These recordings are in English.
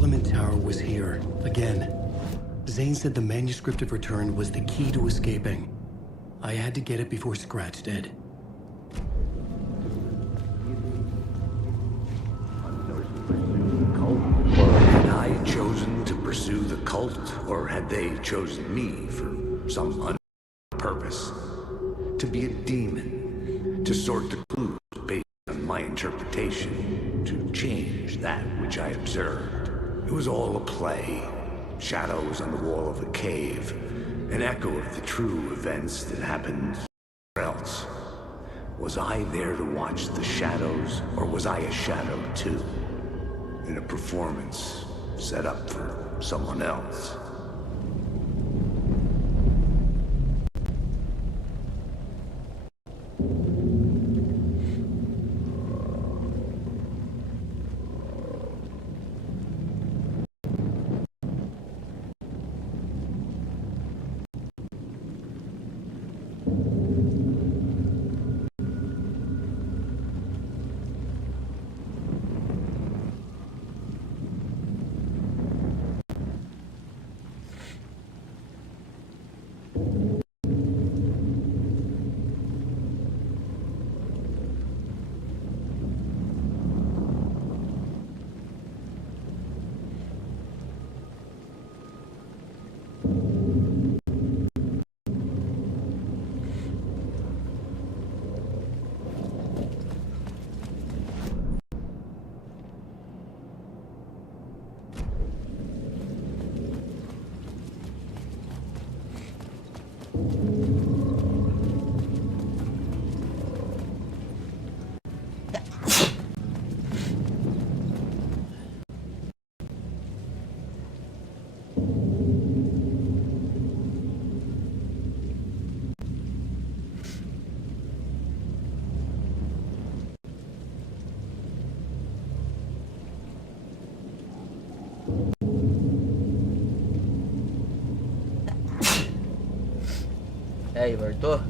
Parliament Tower was here, again. Zane said the manuscript of return was the key to escaping. I had to get it before Scratch did. Had I chosen to pursue the cult, or had they chosen me for some unknown purpose? To be a demon, to sort the clues based on my interpretation, to change that which I observed. It was all a play. Shadows on the wall of a cave, an echo of the true events that happened somewhere else. Was I there to watch the shadows, or was I a shadow too? In a performance set up for someone else. E aí, voltou?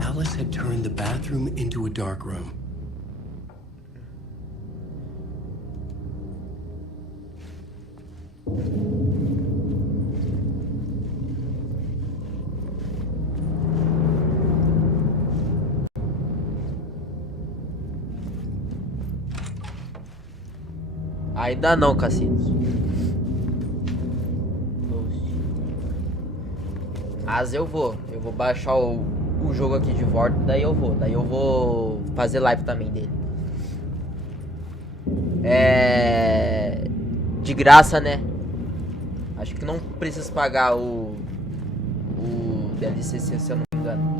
Alice had turned the bathroom into a dark room. Ainda não, Cassinos. Mas eu vou baixar o jogo aqui de volta, daí eu vou fazer live também dele. É de graça, né? Acho que não precisa pagar o DLC, se eu não me engano.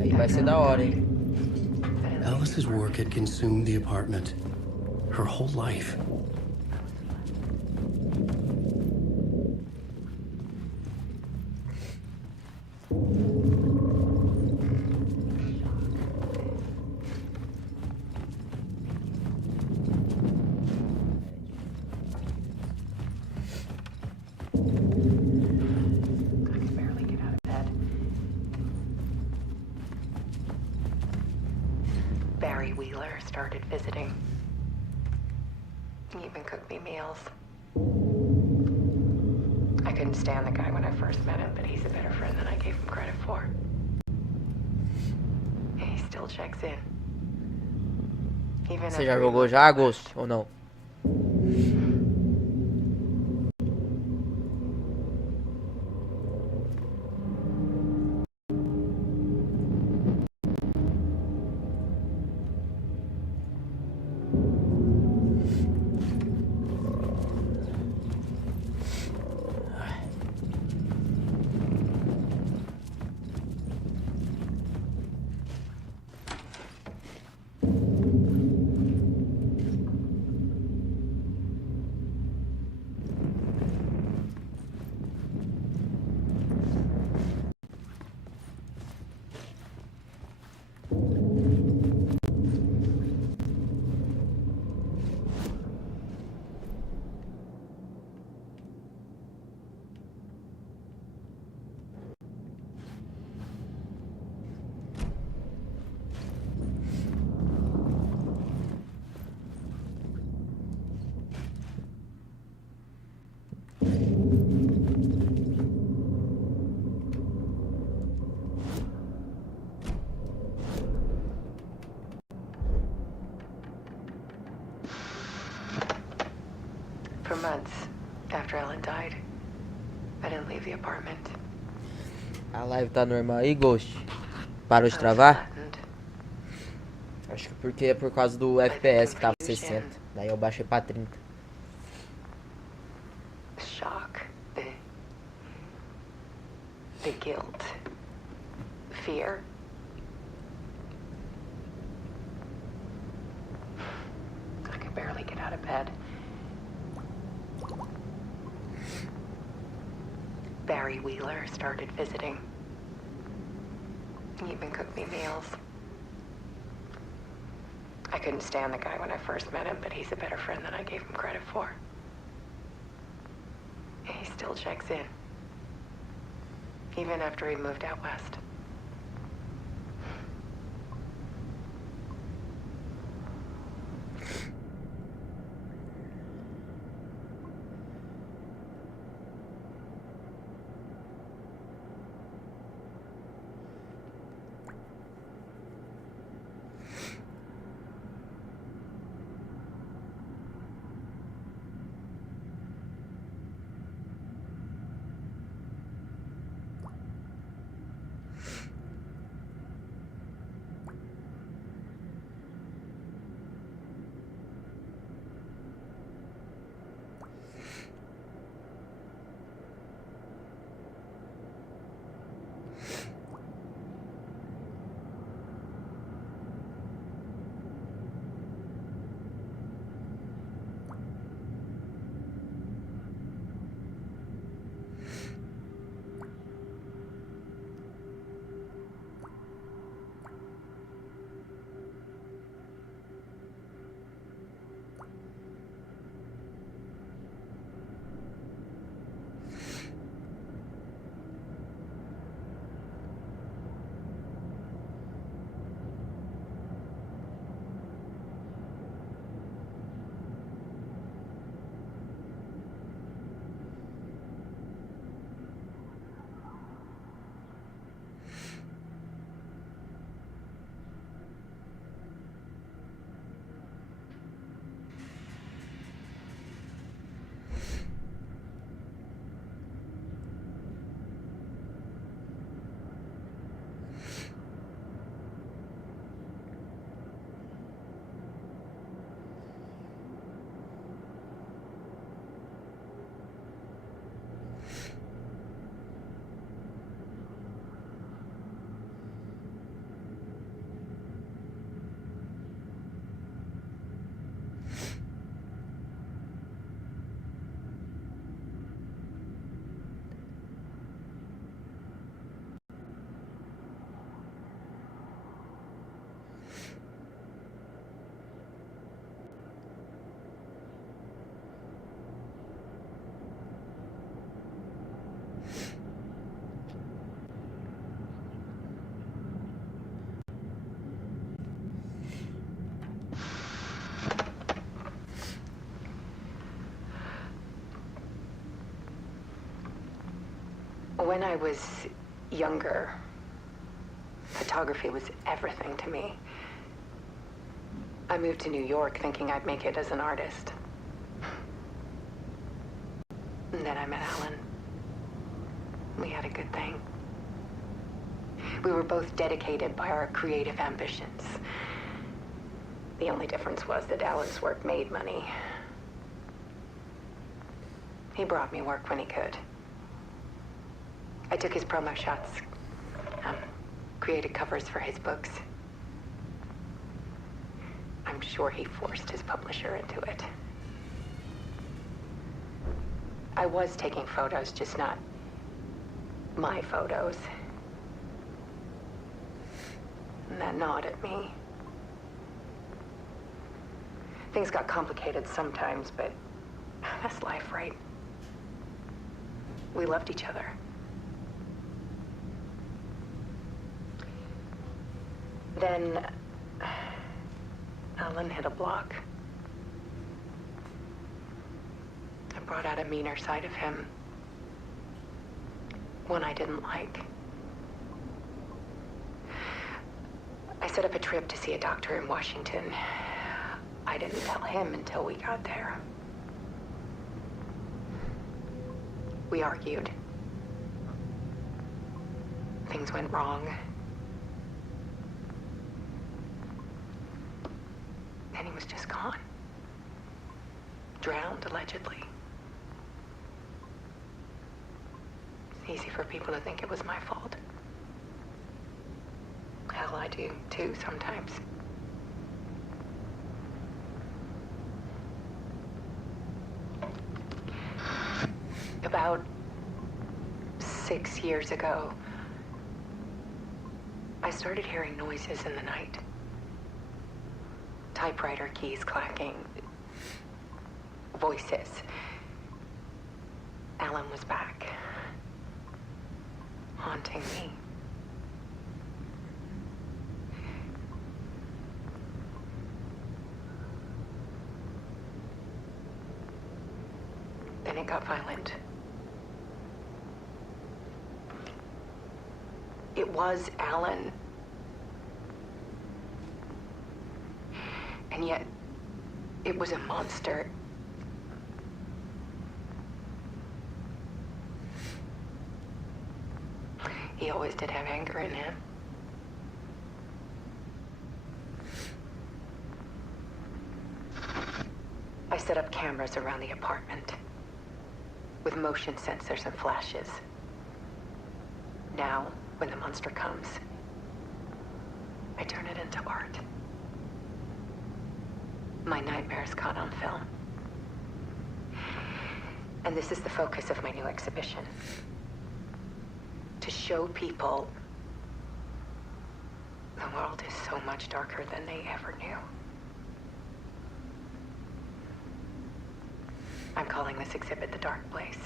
Aí vai ser da hora, hein? Alice's work had consumed the apartment. Her whole life. Started visiting. He even cooked me meals. I couldn't stand the guy when I first met him, but he's a better friend than I gave him credit for. He still checks in. Even Você já jogou já, Ghost, ou não? For months after Ellen died, I didn't leave the apartment. A live tá normal aí, Ghost? Parou de I was travar? flattened. Acho que porque é por causa do FPS que tava 60. Daí eu baixei pra 30. Shock. The guilt. Fear. I could barely get out of bed. Barry Wheeler started visiting. He even cooked me meals. I couldn't stand the guy when I first met him, but he's a better friend than I gave him credit for. He still checks in. Even after he moved out west. When I was younger, photography was everything to me. I moved to New York thinking I'd make it as an artist. And then I met Alan. We had a good thing. We were both dedicated by our creative ambitions. The only difference was that Alan's work made money. He brought me work when he could. I took his promo shots, created covers for his books. I'm sure he forced his publisher into it. I was taking photos, just not my photos. And that gnawed at me. Things got complicated sometimes, but that's life, right? We loved each other. Then Alan hit a block. I brought out a meaner side of him. One I didn't like. I set up a trip to see a doctor in Washington. I didn't tell him until we got there. We argued. Things went wrong. And he was just gone. Drowned, allegedly. It's easy for people to think it was my fault. Hell, I do too sometimes. About 6 years ago, I started hearing noises in the night. Typewriter keys clacking. Voices. Alan was back. Haunting me. Then it got violent. It was Alan. And yet, it was a monster. He always did have anger in him. I set up cameras around the apartment with motion sensors and flashes. Now, when the monster comes, I turn it into art. My nightmares caught on film. And this is the focus of my new exhibition. To show people the world is so much darker than they ever knew. I'm calling this exhibit The Dark Place.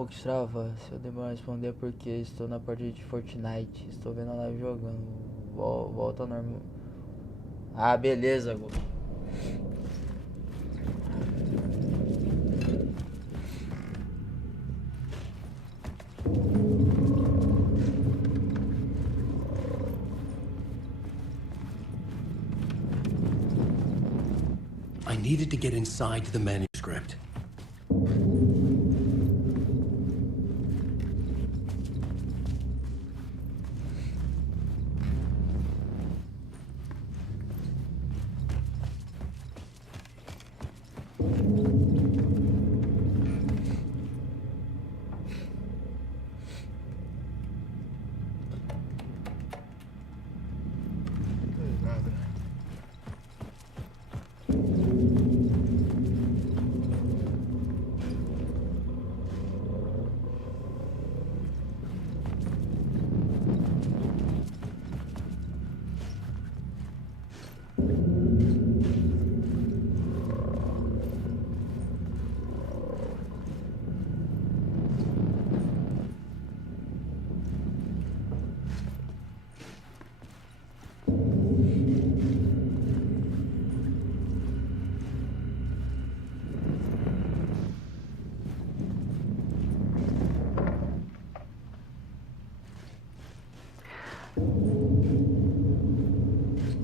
pouco de trava. Se eu demorar a responder é porque estou na partida de Fortnite. Estou vendo a live jogando. Volta ao normal. Ah, beleza, Gu. I needed to get inside the manuscript.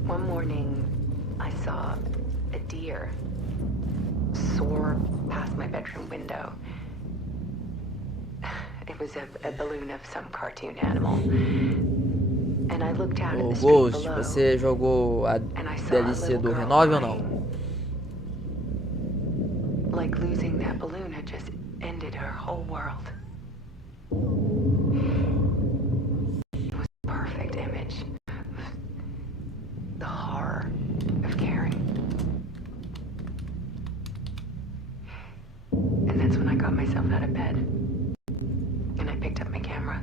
One morning, I saw a deer soar past my bedroom window. It was a balloon of some cartoon animal. And I looked out at Ô the street Ghost, below. você jogou a And I saw a DLC little do girl Renove ou crying. não? Like losing that balloon had just ended her whole world. It was a perfect image of the horror of caring. And that's when I got myself out of bed. And I picked up my camera.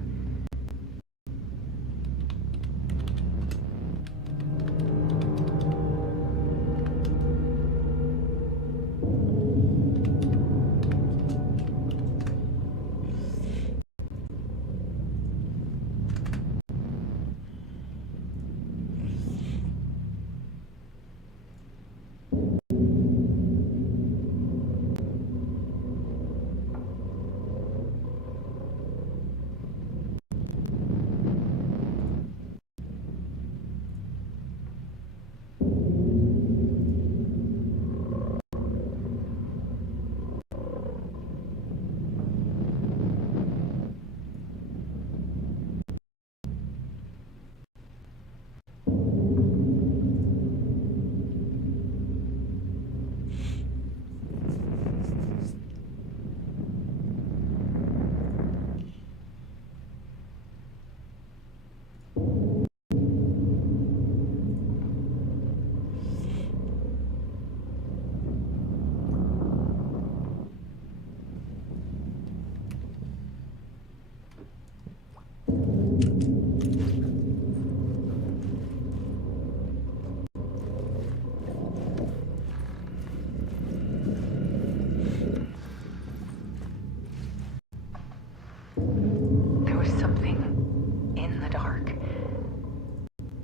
There was something in the dark.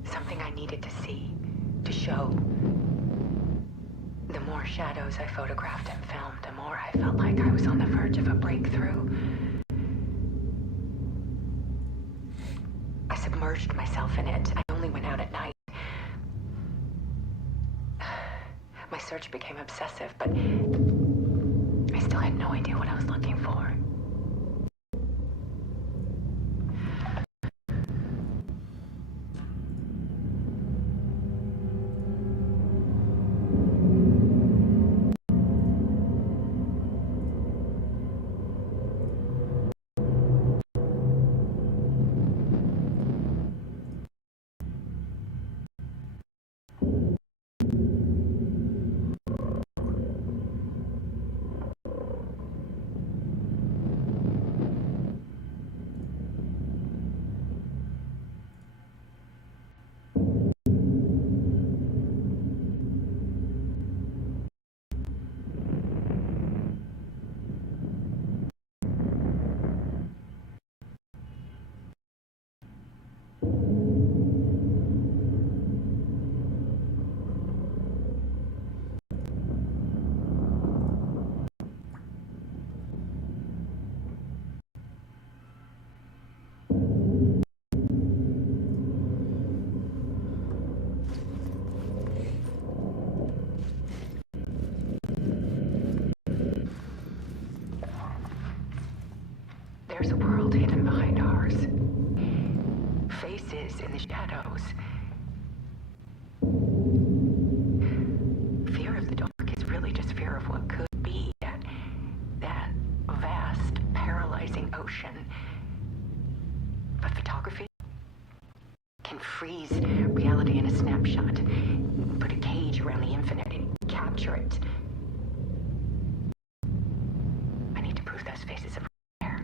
Something I needed to see, to show. The more shadows I photographed and filmed, the more I felt like I was on the verge of a breakthrough. I submerged myself in it. I only went out at night. My search became obsessive, but I still had no idea what I was looking for. doors. Faces in the shadows. Fear of the dark is really just fear of what could be. That vast, paralyzing ocean. But photography can freeze reality in a snapshot. Put a cage around the infinite and capture it. I need to prove those faces are there.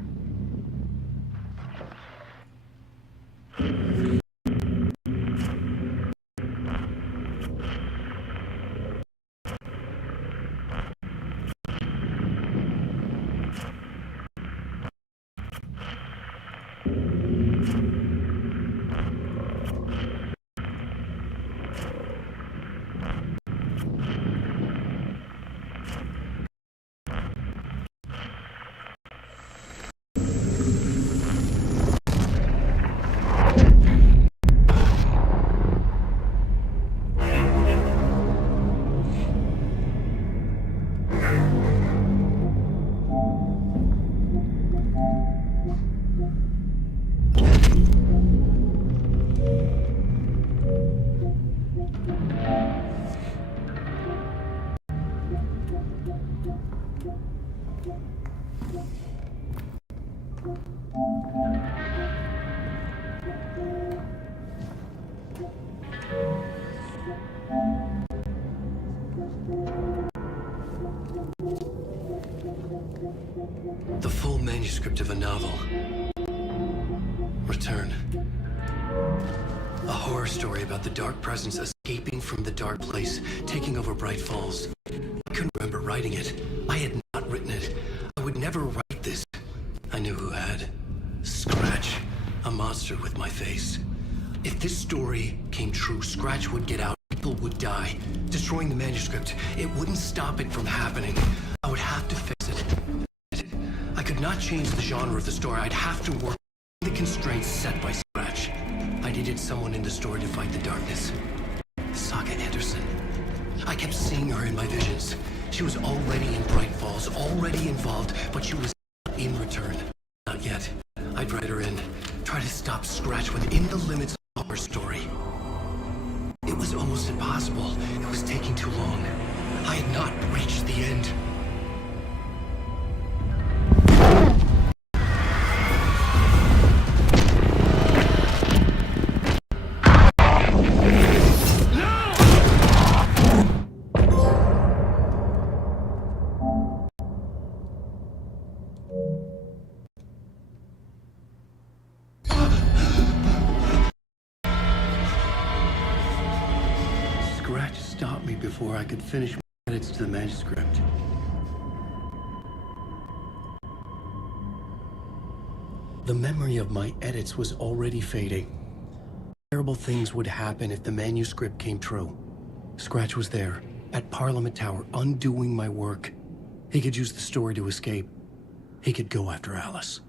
The full manuscript of a novel. Return. A horror story about the dark presence escaping from the dark place, taking over Bright Falls. I couldn't remember writing it. I had not written it. I would never write this. I knew who had. Scratch. A monster with my face. If this story came true, Scratch would get out. People would die. Destroying the manuscript, it wouldn't stop it from happening. I would have to fix it. I could not change the genre of the story. I'd have to work within the constraints set by Scratch. I needed someone in the story to fight the darkness. Saga Anderson. I kept seeing her in my visions. She was already in Bright Falls, already involved, but she was not in Return. Not yet. I'd write her in, try to stop Scratch within the limits of our story. It was almost impossible. It was taking too long. I had not reached the end. Scratch stopped me before I could finish my edits to the manuscript. The memory of my edits was already fading. Terrible things would happen if the manuscript came true. Scratch was there, at Parliament Tower, undoing my work. He could use the story to escape. He could go after Alice.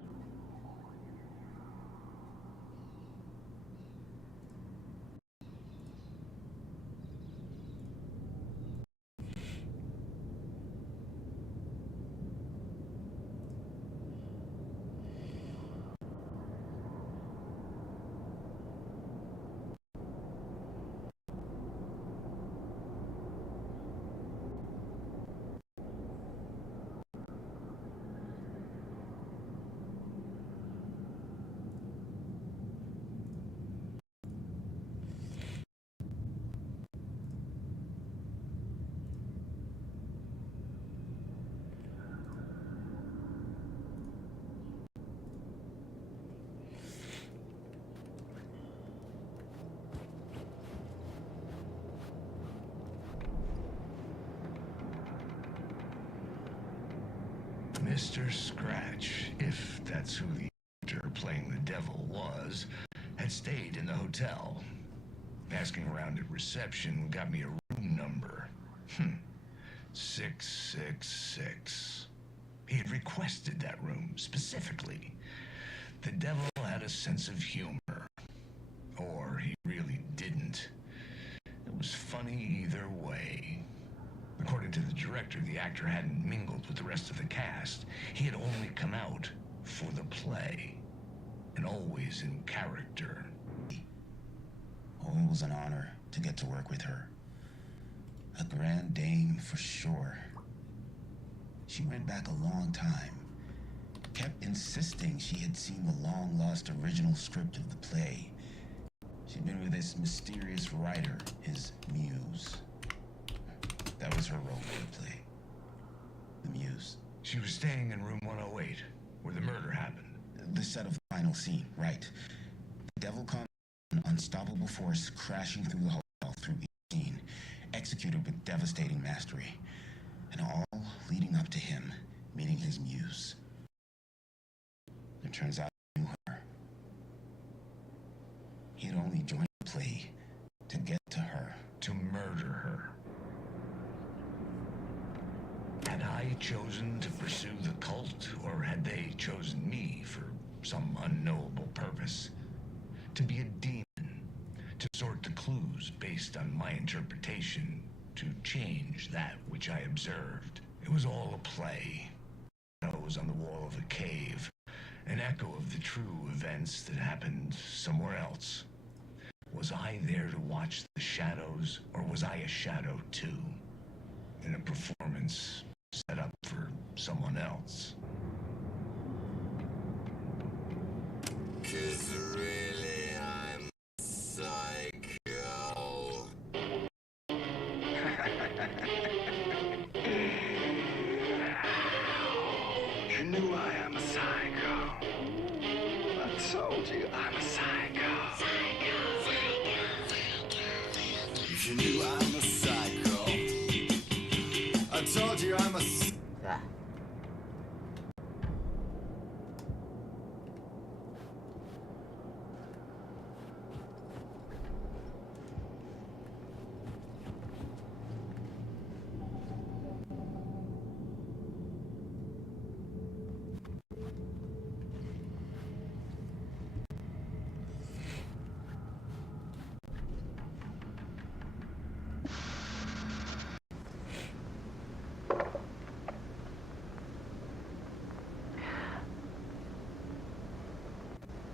Mr. Scratch, if that's who the actor playing the devil was, had stayed in the hotel. Asking around at reception got me a room number. 666. He had requested that room specifically. The devil had a sense of humor. Or he really didn't. It was funny either way. According to the director, the actor hadn't mingled with the rest of the cast. He had only come out for the play. and always in character. Oh, it was an honor to get to work with her. A grand dame for sure. She went back a long time. Kept insisting she had seen the long-lost original script of the play. She'd been with this mysterious writer, his muse. That was her role in the play. The muse. She was staying in room 108, where the murder happened. The set of the final scene, right. The devil comes, an unstoppable force crashing through the hall through each scene, executed with devastating mastery, and all leading up to him meeting his muse. It turns out he knew her. He had only joined the play to get to her. To murder her. Had I chosen to pursue the cult, or had they chosen me for some unknowable purpose? To be a demon, to sort the clues based on my interpretation, to change that which I observed. It was all a play. Shadows on the wall of a cave, an echo of the true events that happened somewhere else. Was I there to watch the shadows, or was I a shadow too? In a performance set up for someone else. 'Cause really I'm a psycho. You knew I am a psycho. I told you I'm a psycho. You knew I'm a psycho. I told you I'm a Tá.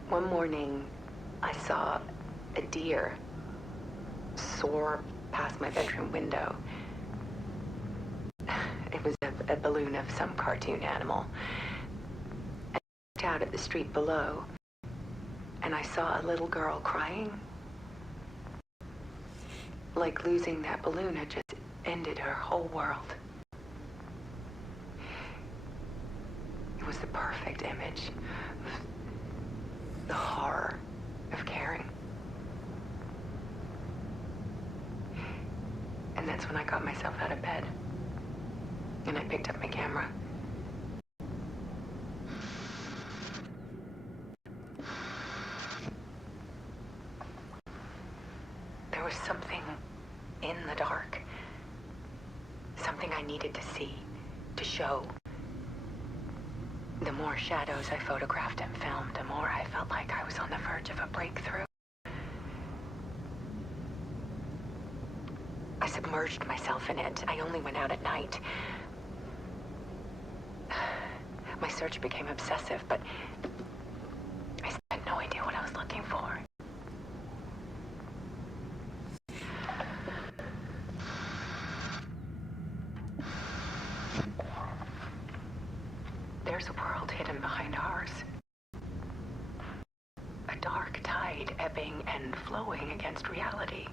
One morning, I saw a deer soar past my bedroom window. It was a balloon of some cartoon animal. I looked out at the street below, and I saw a little girl crying. Like losing that balloon had just ended her whole world. It was the perfect image of the horror of caring. And that's when I got myself out of bed. And I picked up my camera. There was something in the dark. Something I needed to see, to show. The more shadows I photographed and filmed, the more I felt like I was on the verge of a breakthrough. I submerged myself in it. I only went out at night. My search became obsessive, but I still had no idea what I was looking for. There's a world hidden behind ours. A dark tide ebbing and flowing against reality.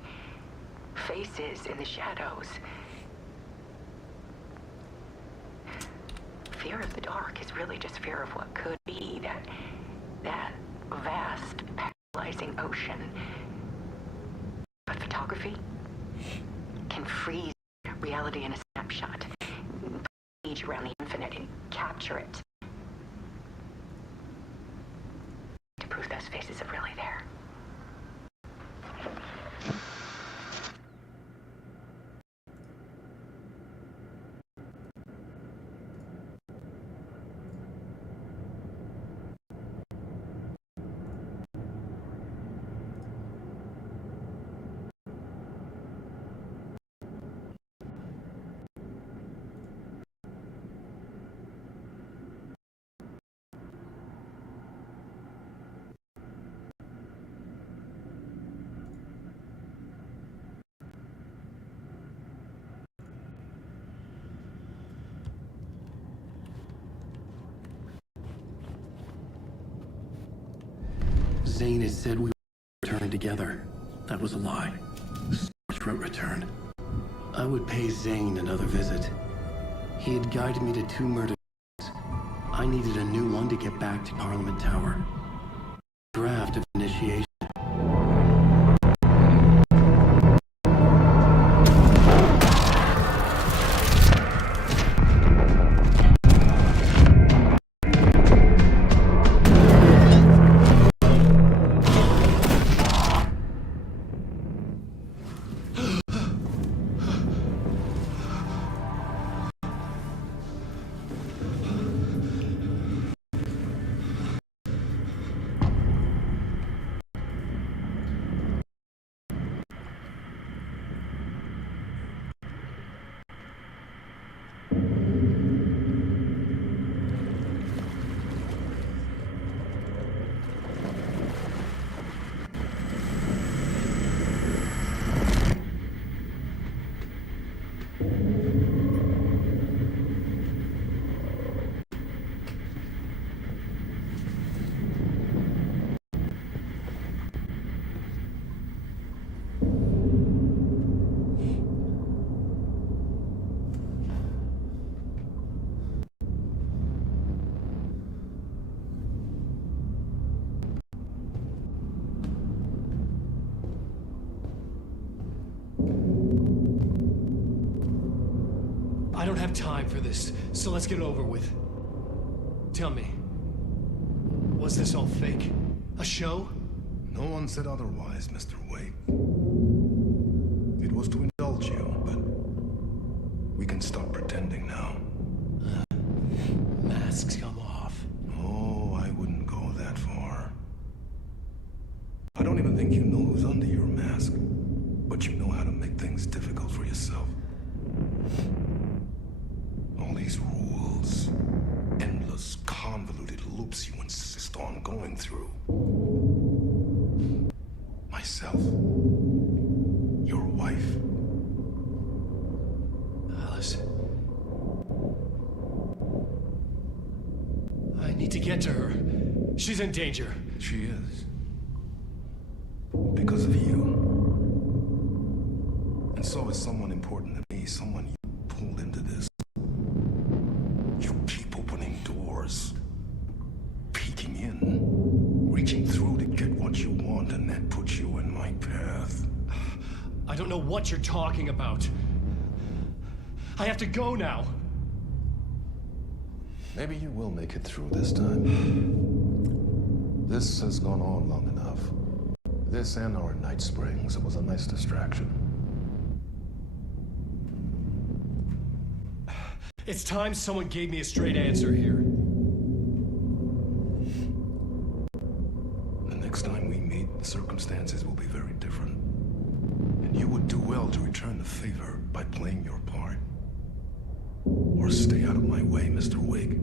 Faces in the shadows. Fear of the dark is really just fear of what could be, that vast, paralyzing ocean. But photography can freeze reality in a snapshot, page around the infinite and capture it to prove those faces are really there. Zane had said we would return together. That was a lie. Sarge wrote return. I would pay Zane another visit. He had guided me to 2 murders. I needed a new one to get back to Parliament Tower. Draft of initiation. I don't have time for this, so let's get it over with. Tell me, was this all fake? A show? No one said otherwise, Mr. Wake. It was to indulge you, but we can stop pretending now. Masks come off. Oh, I wouldn't go that far. I don't even think you know who's under your mask, but you know how to make things difficult for yourself. All these rules, endless, convoluted loops you insist on going through. Myself, your wife. Alice. I need to get to her. She's in danger. She is. Because of you. And so is someone important to me, someone you pulled into this. You keep opening doors, peeking in, reaching through to get what you want, and that puts you in my path. I don't know what you're talking about. I have to go now. Maybe you will make it through this time. This has gone on long enough. This and our night springs, it was a nice distraction. It's time someone gave me a straight answer here. The next time we meet, the circumstances will be very different. And you would do well to return the favor by playing your part. Or stay out of my way, Mr. Wig.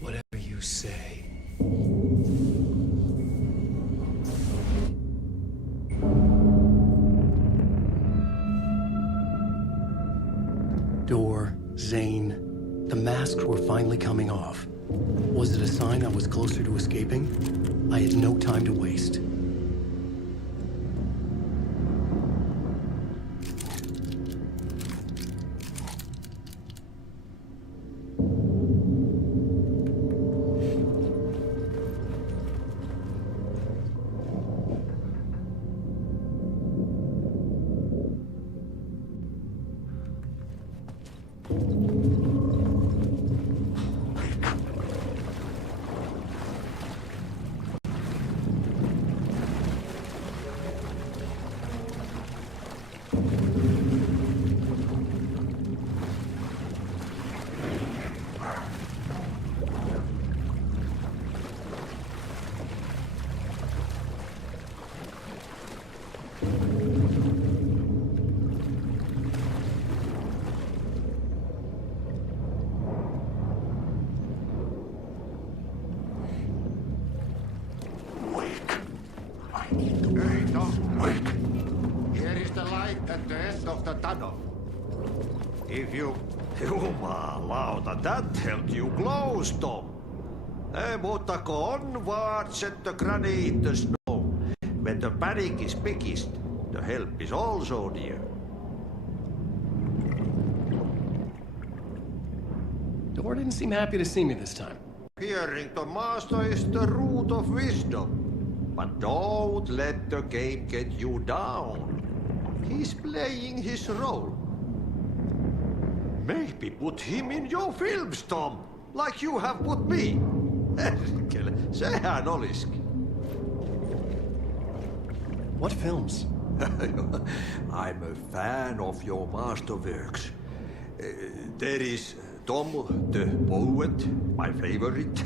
Whatever you say. Door, Zane, the masks were finally coming off. Was it a sign I was closer to escaping? I had no time to waste. Here is the light at the end of the tunnel. If you... Jumalauta, that held you close, Tom. Mutta kun words at the granite the snow. When the panic is biggest, the help is also near. Door didn't seem happy to see me this time. Hearing the master is the root of wisdom. But don't let the game get you down. He's playing his role. Maybe put him in your films, Tom, like you have put me. Sehän olisikin. What films? I'm a fan of your masterworks. There is Tom the Poet, my favorite,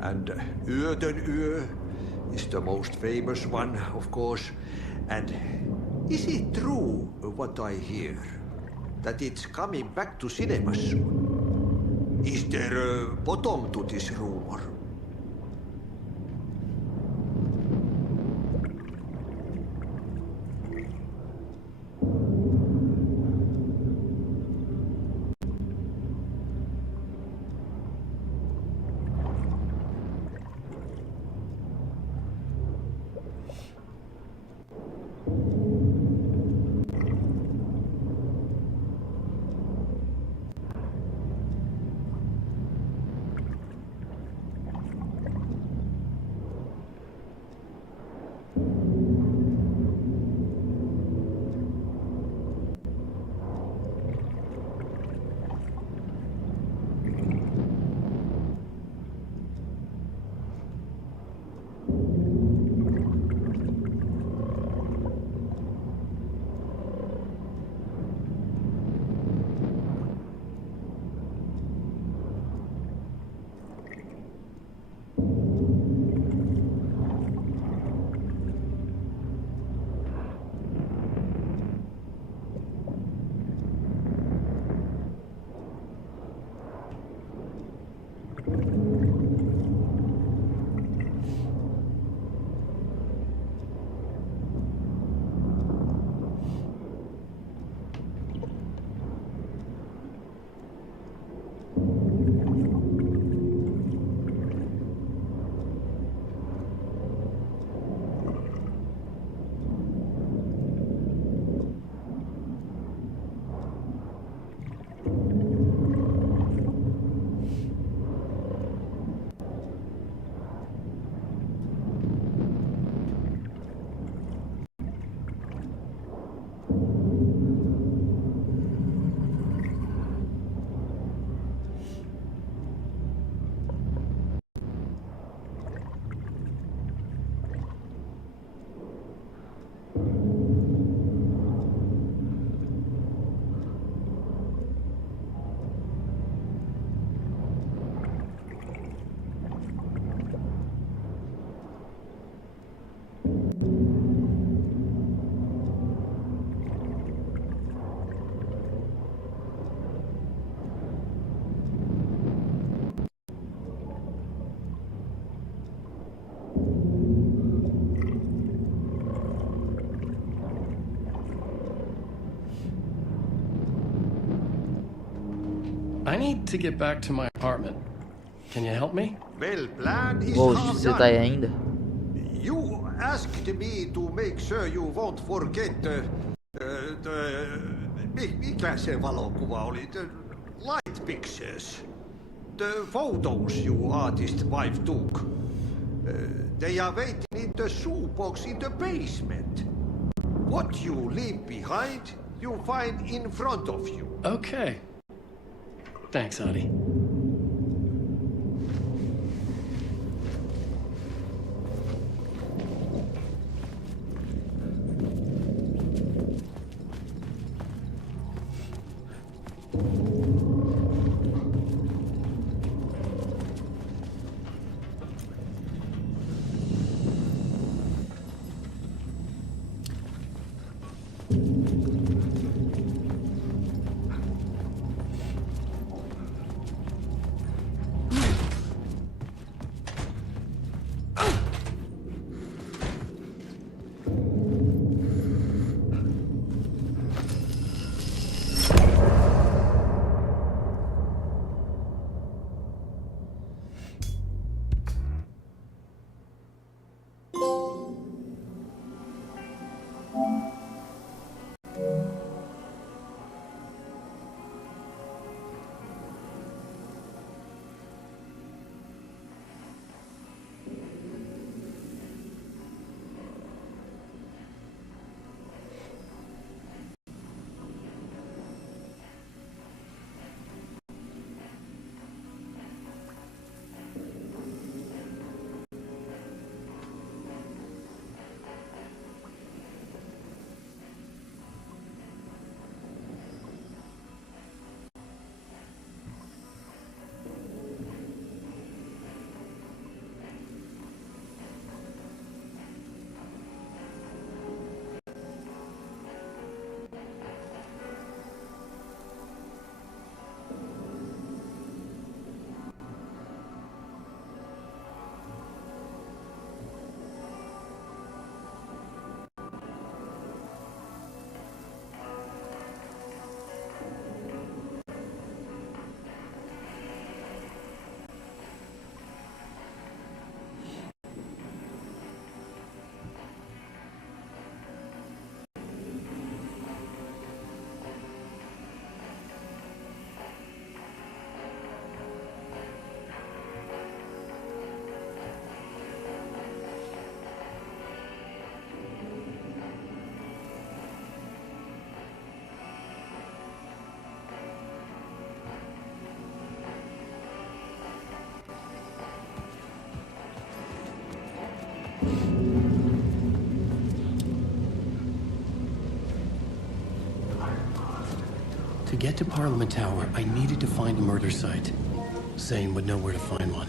and Öden is the most famous one, of course. And is it true what I hear? That it's coming back to cinemas soon? Is there a bottom to this rumor? I need to get back to my apartment. Can you help me? Well, plan is Wow, half você tá done. aí ainda? You asked me to make sure you won't forget mikä se valokuva oli? The light pictures. The photos you artist wife took. They are waiting in the shoebox in the basement. What you leave behind, you find in front of you. Okay. Thanks, Adi. To get to Parliament Tower, I needed to find a murder site. Zane would know where to find one.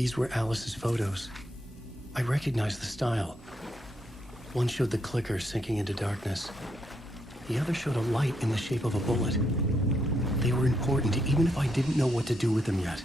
These were Alice's photos. I recognized the style. One showed the clicker sinking into darkness. The other showed a light in the shape of a bullet. They were important, even if I didn't know what to do with them yet.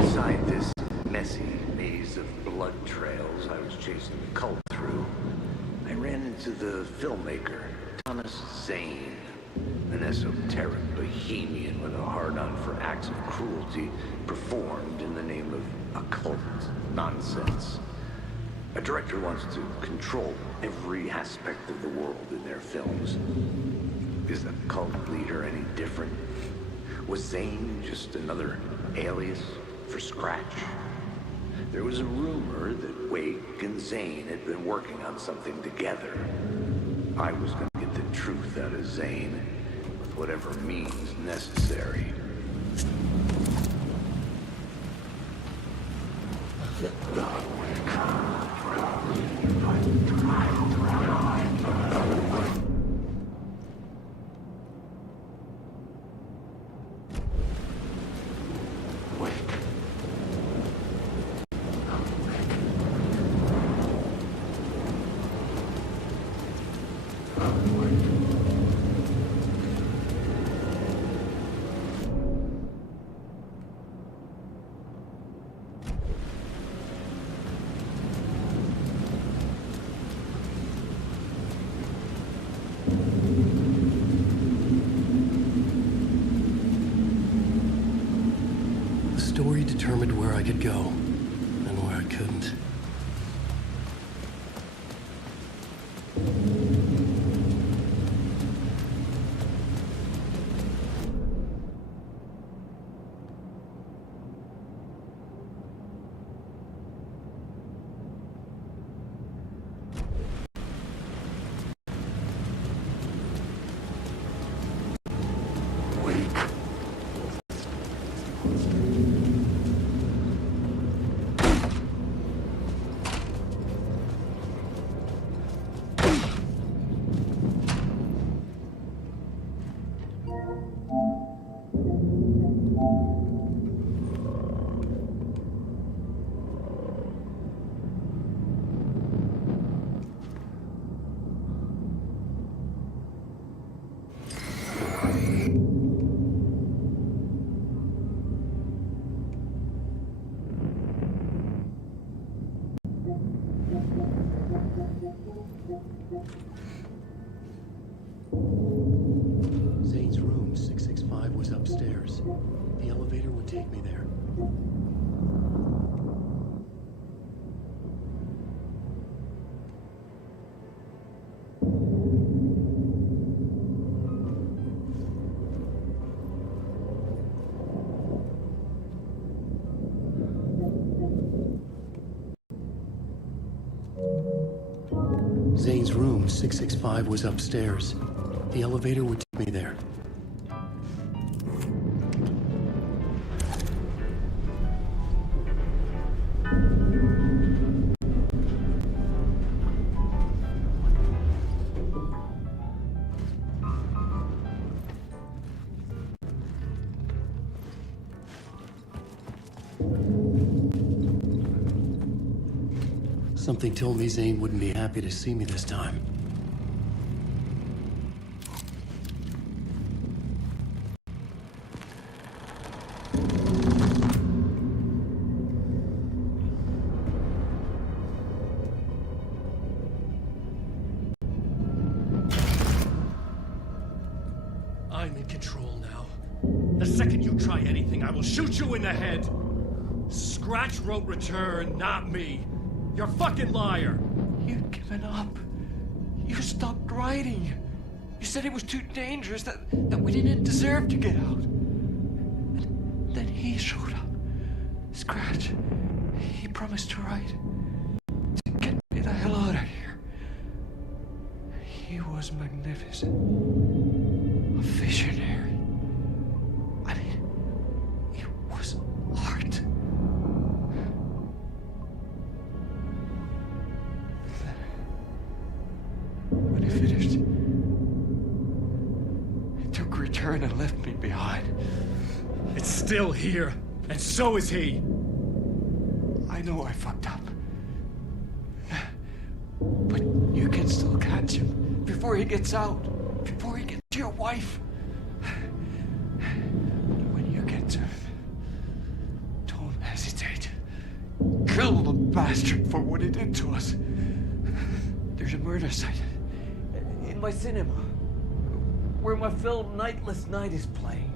Inside this messy maze of blood trails I was chasing the cult through, I ran into the filmmaker, Thomas Zane, an esoteric bohemian with a hard-on for acts of cruelty performed in the name of occult nonsense. A director wants to control every aspect of the world in their films. Is the cult leader any different? Was Zane just another alias for Scratch? There was a rumor that Wake and Zane had been working on something together. I was going to get the truth out of Zane with whatever means necessary. The story determined where I could go and where I couldn't. Zane's room, 665, was upstairs. The elevator would take me there. Zane's room, 665, was upstairs. The elevator would take me there. Something told me Zane wouldn't be happy to see me this time. I'm in control now. The second you try anything, I will shoot you in the head. Scratch wrote Return, not me. You're a fucking liar. You'd given up. You stopped writing. You said it was too dangerous, that we didn't deserve to get out. And then he showed up. Scratch. He promised to write. To get me the hell out of here. He was magnificent. A visionary. I mean, it was art. turned and left me behind. It's still here, and so is he. I know I fucked up. But you can still catch him before he gets out, before he gets to your wife. When you get to him, don't hesitate. Kill the bastard for what he did to us. There's a murder site in my cinema where my film Nightless Night is playing.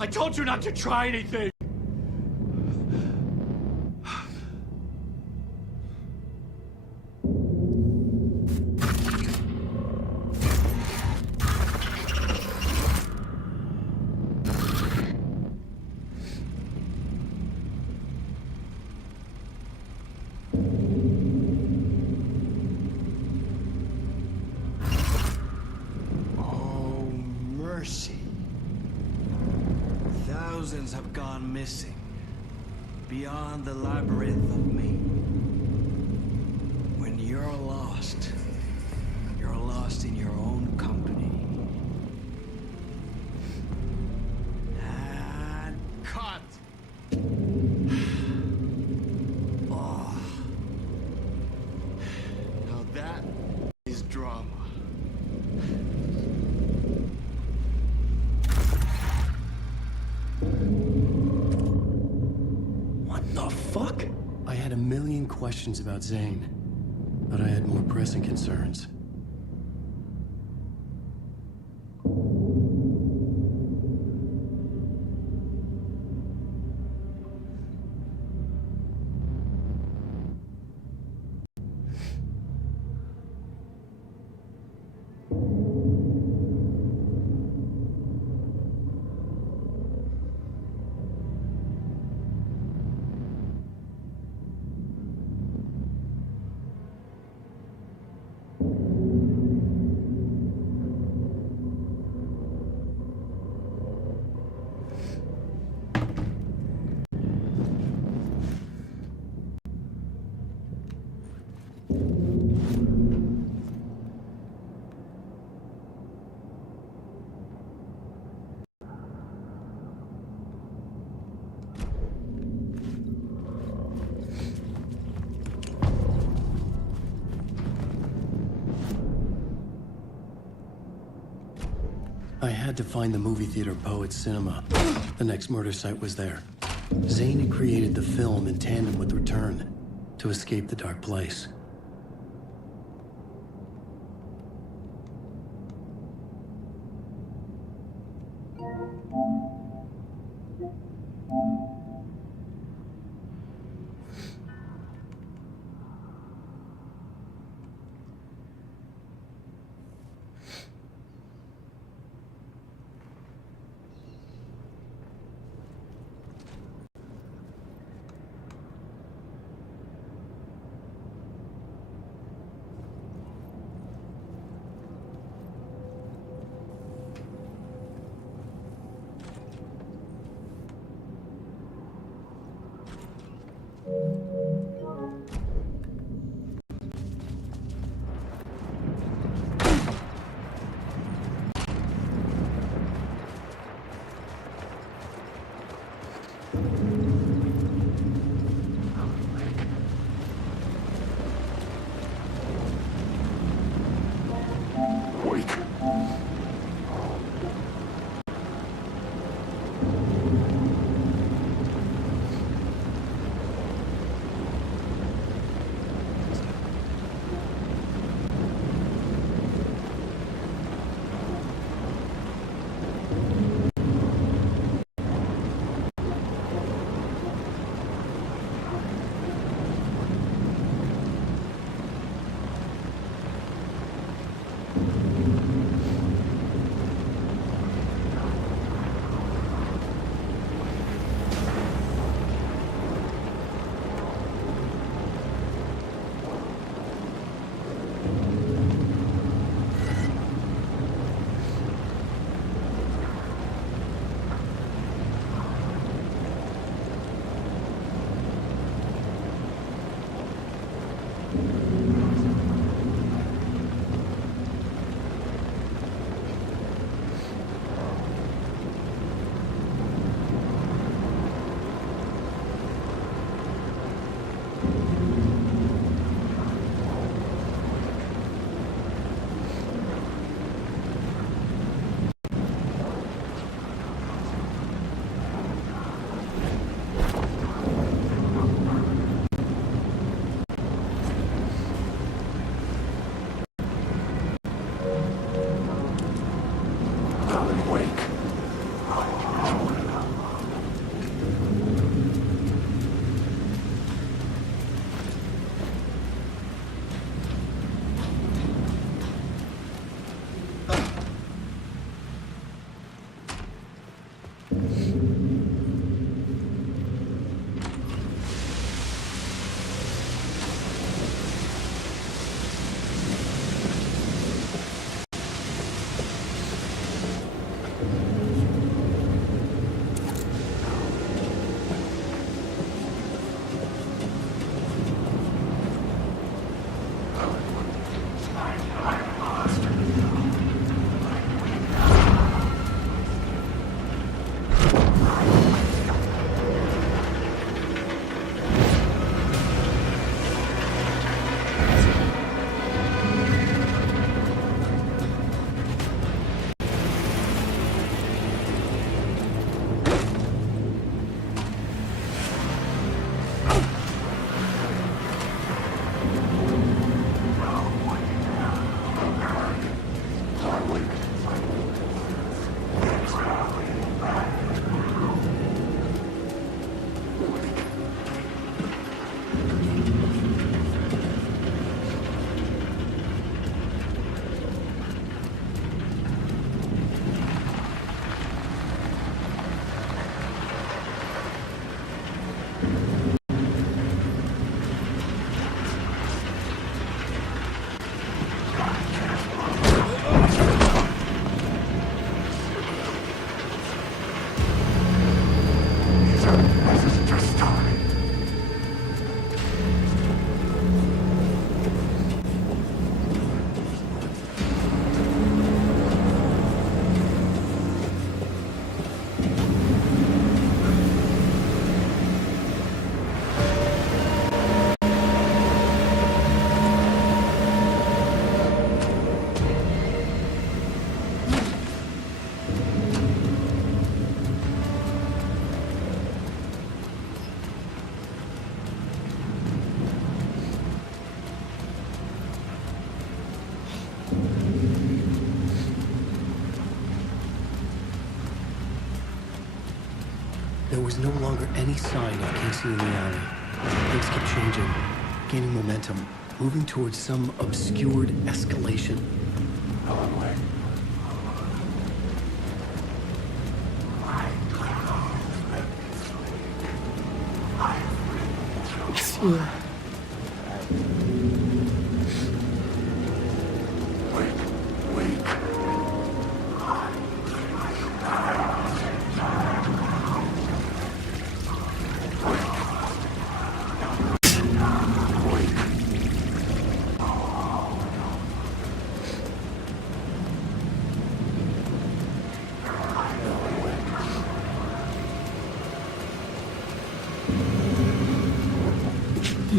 I told you not to try anything! Oh, mercy. Thousands have gone missing, beyond the labyrinth of me. When you're lost in your own company. And cut! Oh. Now that is drama. What the fuck? I had a million questions about Zane, but I had more pressing concerns. I had to find the movie theater Poet Cinema. The next murder site was there. Zane had created the film in tandem with Return to escape the dark place. There was no longer any sign of Casey in the alley. Things kept changing, gaining momentum, moving towards some obscured escalation. Yeah.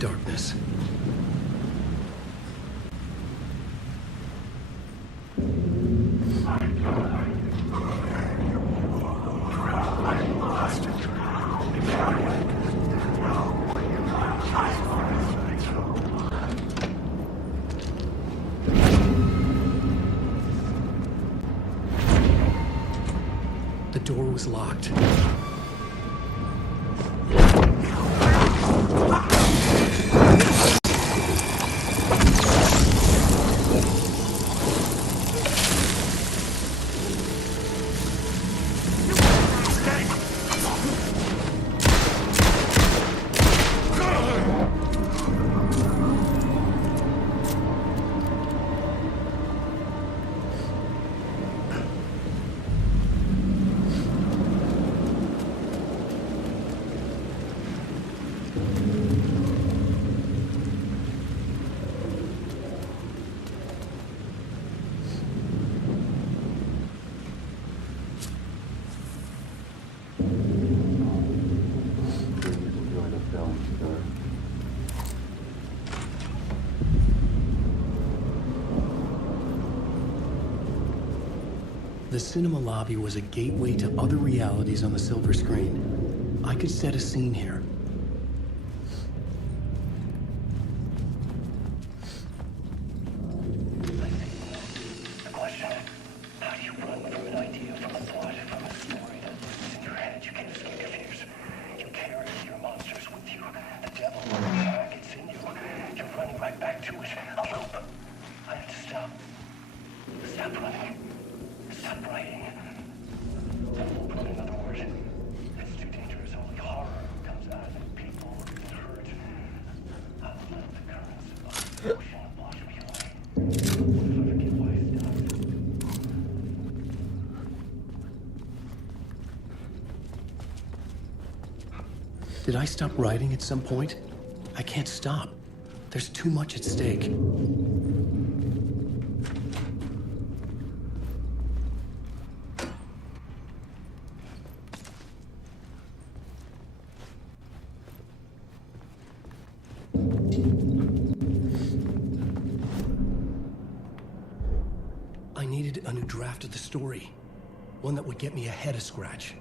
darkness. The door was locked. The cinema lobby was a gateway to other realities on the silver screen. I could set a scene here. The question, how do you run from an idea, from a thought, from a story that lives in your head? You can't escape your fears. You carry your monsters with you. The devil, the dark, it's in you. You're running right back to it. A loop. I have to stop. Stop running. Stop writing. Put another word. It's too dangerous. Only horror comes out of it. People get hurt. I'll let the currents of the ocean wash me away. What if I forget why I stopped? Did I stop writing at some point? I can't stop. There's too much at stake. I needed a new draft of the story. One that would get me ahead of scratch.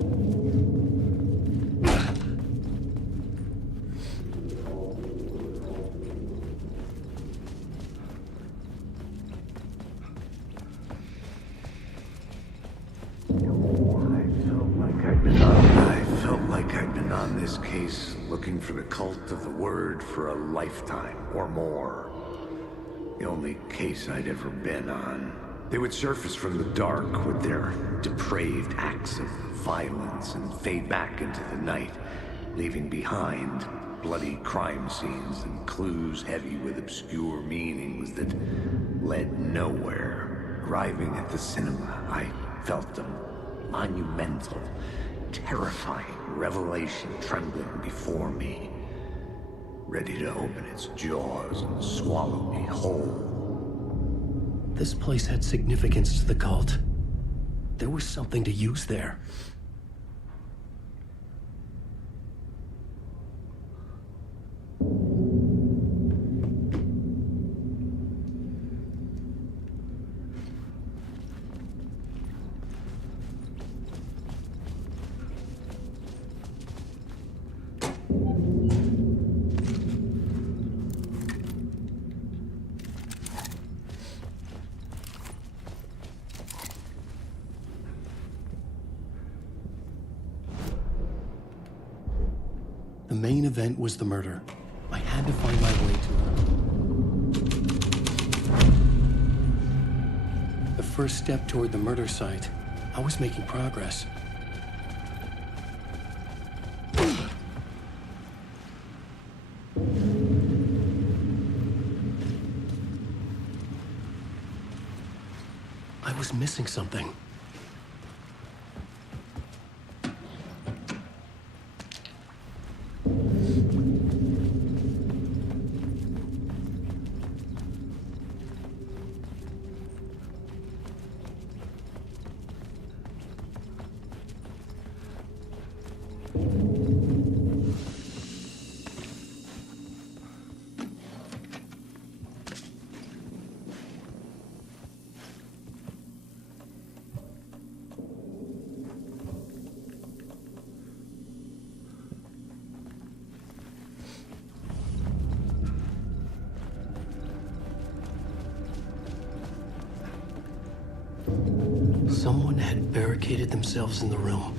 I felt like I'd been on this case looking for the cult of the word for a lifetime or more. The only case I'd ever been on. They would surface from the dark with their depraved acts of violence and fade back into the night, leaving behind bloody crime scenes and clues heavy with obscure meanings that led nowhere. Arriving at the cinema, I felt a monumental, terrifying revelation trembling before me, ready to open its jaws and swallow me whole. This place had significance to the cult. There was something to use there. The main event was the murder. I had to find my way to it. The first step toward the murder site. I was making progress. I was missing something. Someone had barricaded themselves in the room.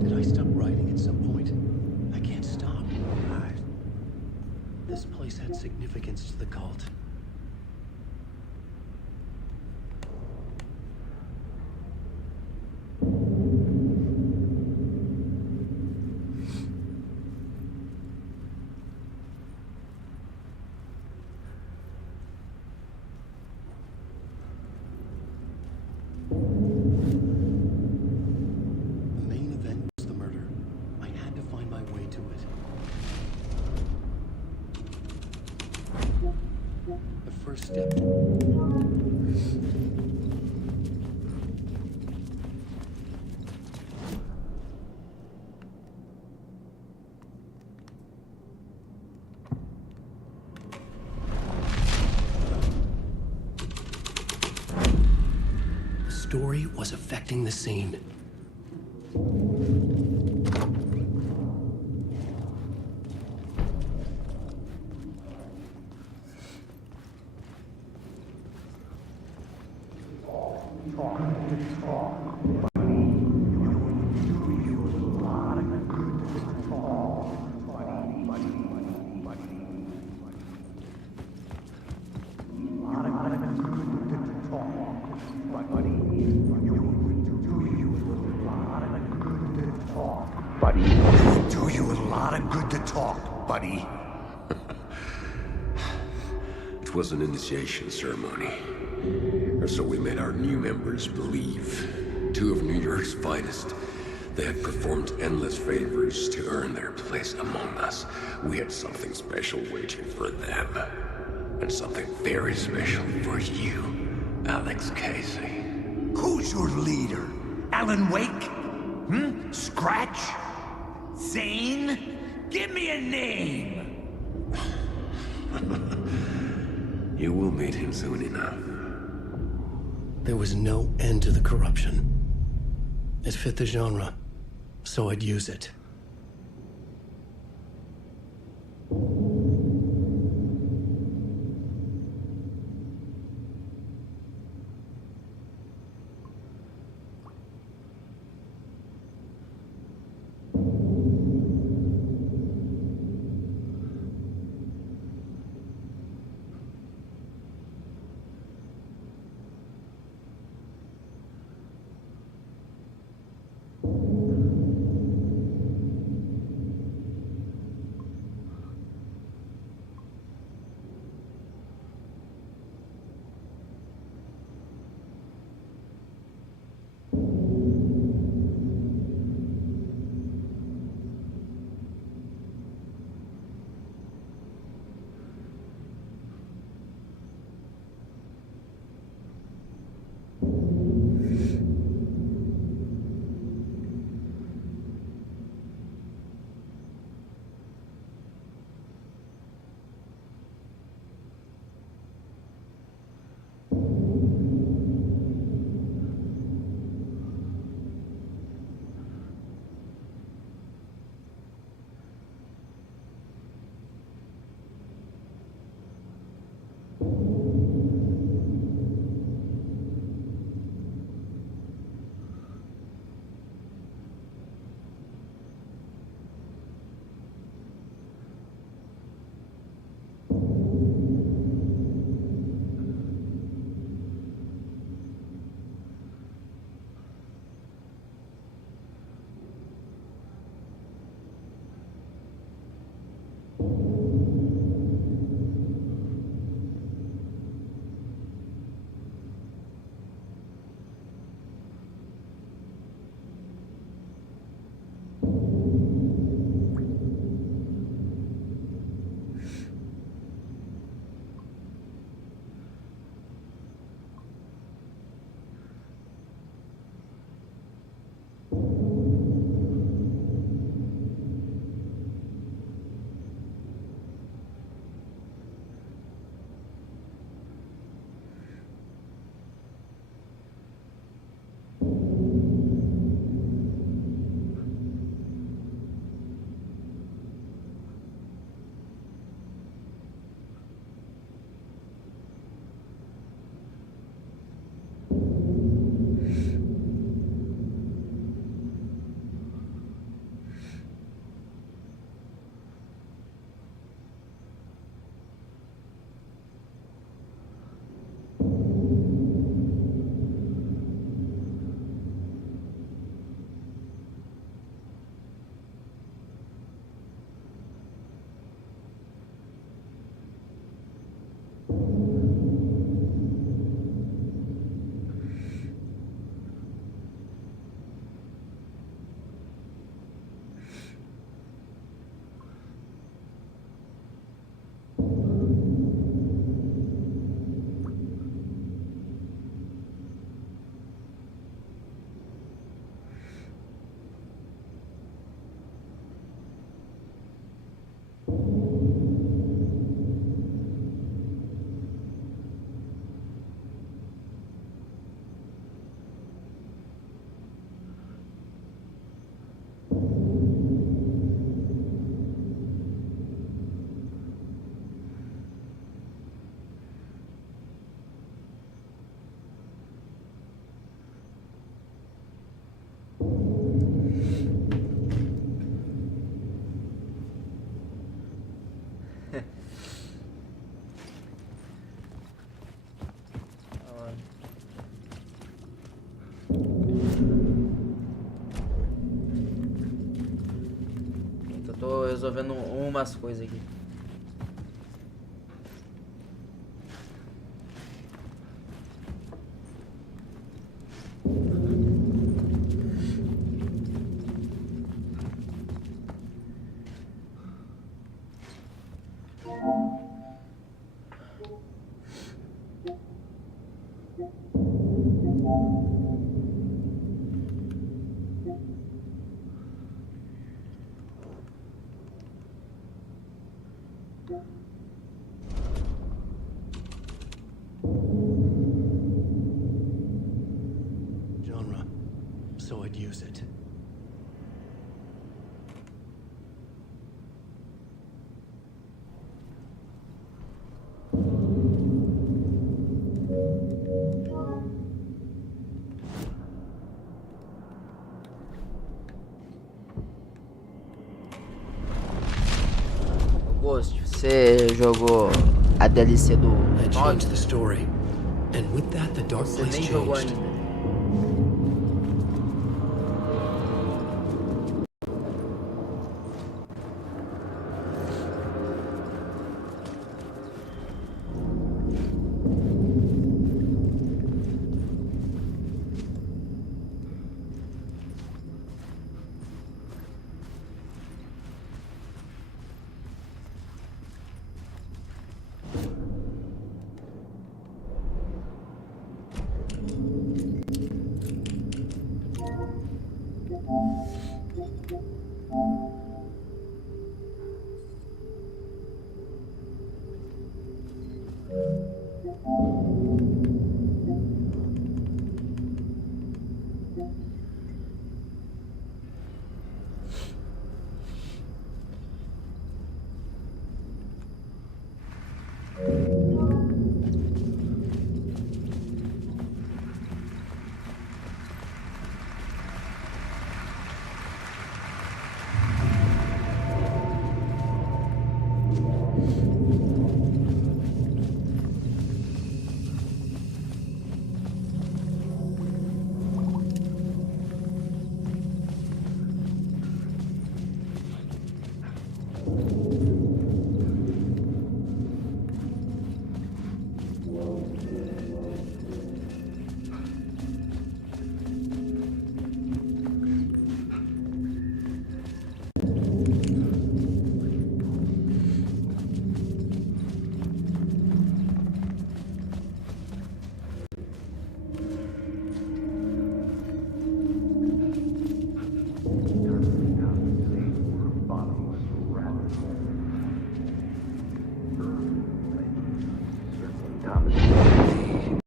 Did I stop writing at some point? I can't stop. This place had significance to the cult. Step. The story was affecting the scene. good to talk, buddy. It was an initiation ceremony. Or so we made our new members believe. Two of New York's finest. They had performed endless favors to earn their place among us. We had something special waiting for them. And something very special for you, Alex Casey. Who's your leader? Alan Wake? Scratch? Zane? Give me a name! You will meet him soon enough. There was no end to the corruption. It fit the genre, so I'd use it. resolvendo umas coisas aqui. Genre, so I'd use it. Ghost, você jogou a DLC do I 9? changed the story, and with that, the dark Você place nem jogou changed. ainda.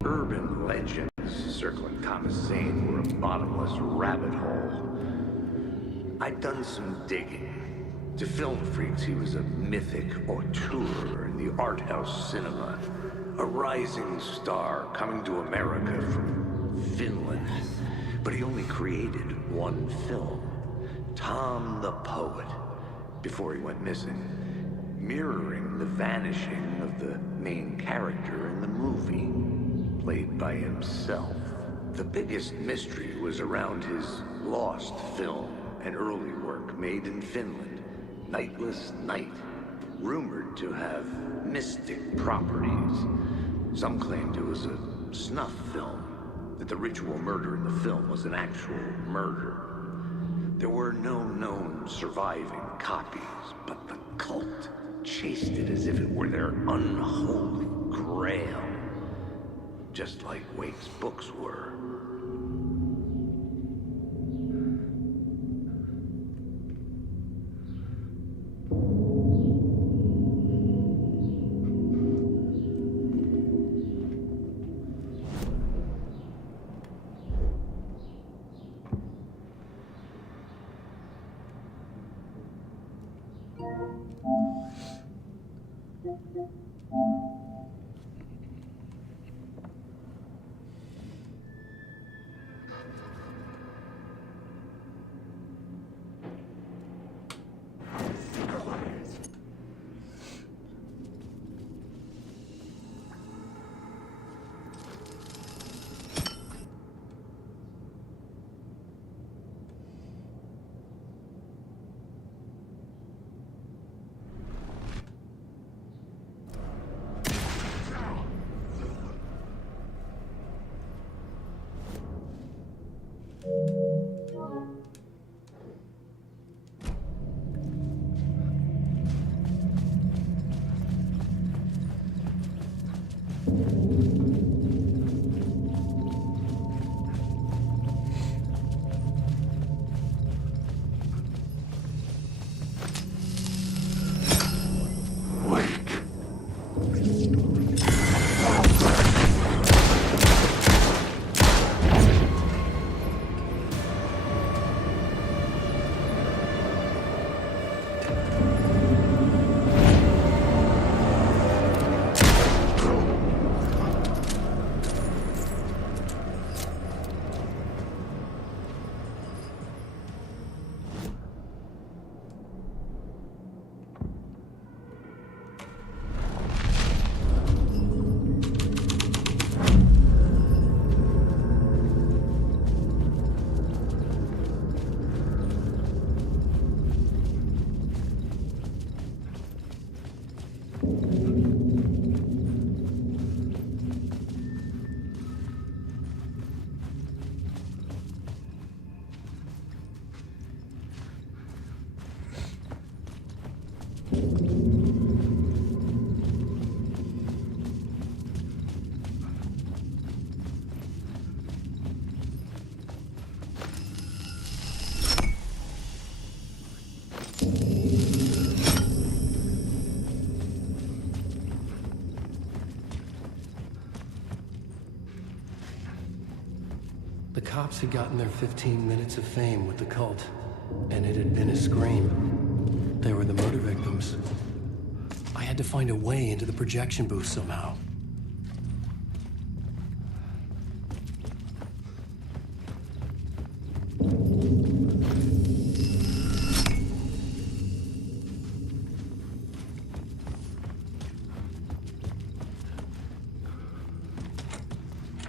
Urban legends circling Thomas Zane were a bottomless rabbit hole. I'd done some digging. To film freaks, he was a mythic auteur in the art house cinema. A rising star coming to America from Finland. But he only created one film, Tom the Poet, before he went missing, mirroring the vanishing of the main character in the movie, played by himself. The biggest mystery was around his lost film, an early work made in Finland, Nightless Night, rumored to have mystic properties. Some claimed it was a snuff film, that the ritual murder in the film was an actual murder. There were no known surviving copies, but the cult chased it as if it were their unholy grail, just like Wake's books were. The cops had gotten their 15 minutes of fame with the cult, and it had been a scream. They were the murder victims. I had to find a way into the projection booth somehow.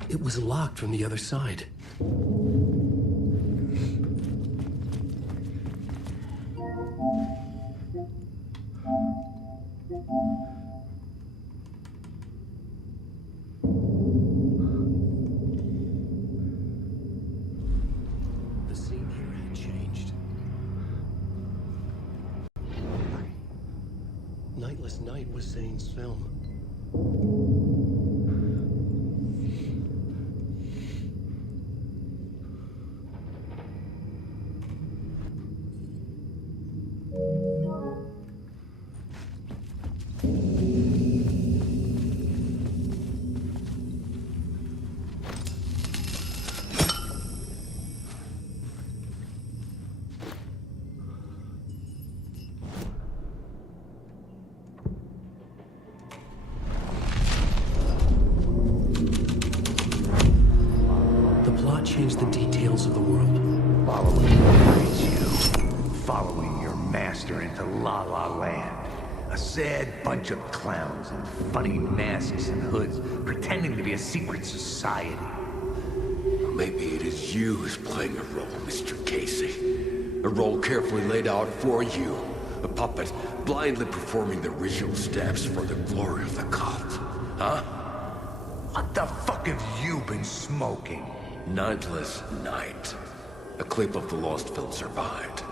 It was locked from the other side. The scene here had changed. Nightless Night was Zane's film. Change the details of the world. Following you. Following your master into La La Land. A sad bunch of clowns in funny masks and hoods, pretending to be a secret society. Maybe it is you who's playing a role, Mr. Casey. A role carefully laid out for you. A puppet blindly performing the ritual steps for the glory of the cult. Huh? What the fuck have you been smoking? Nightless Night. A clip of the lost film survived.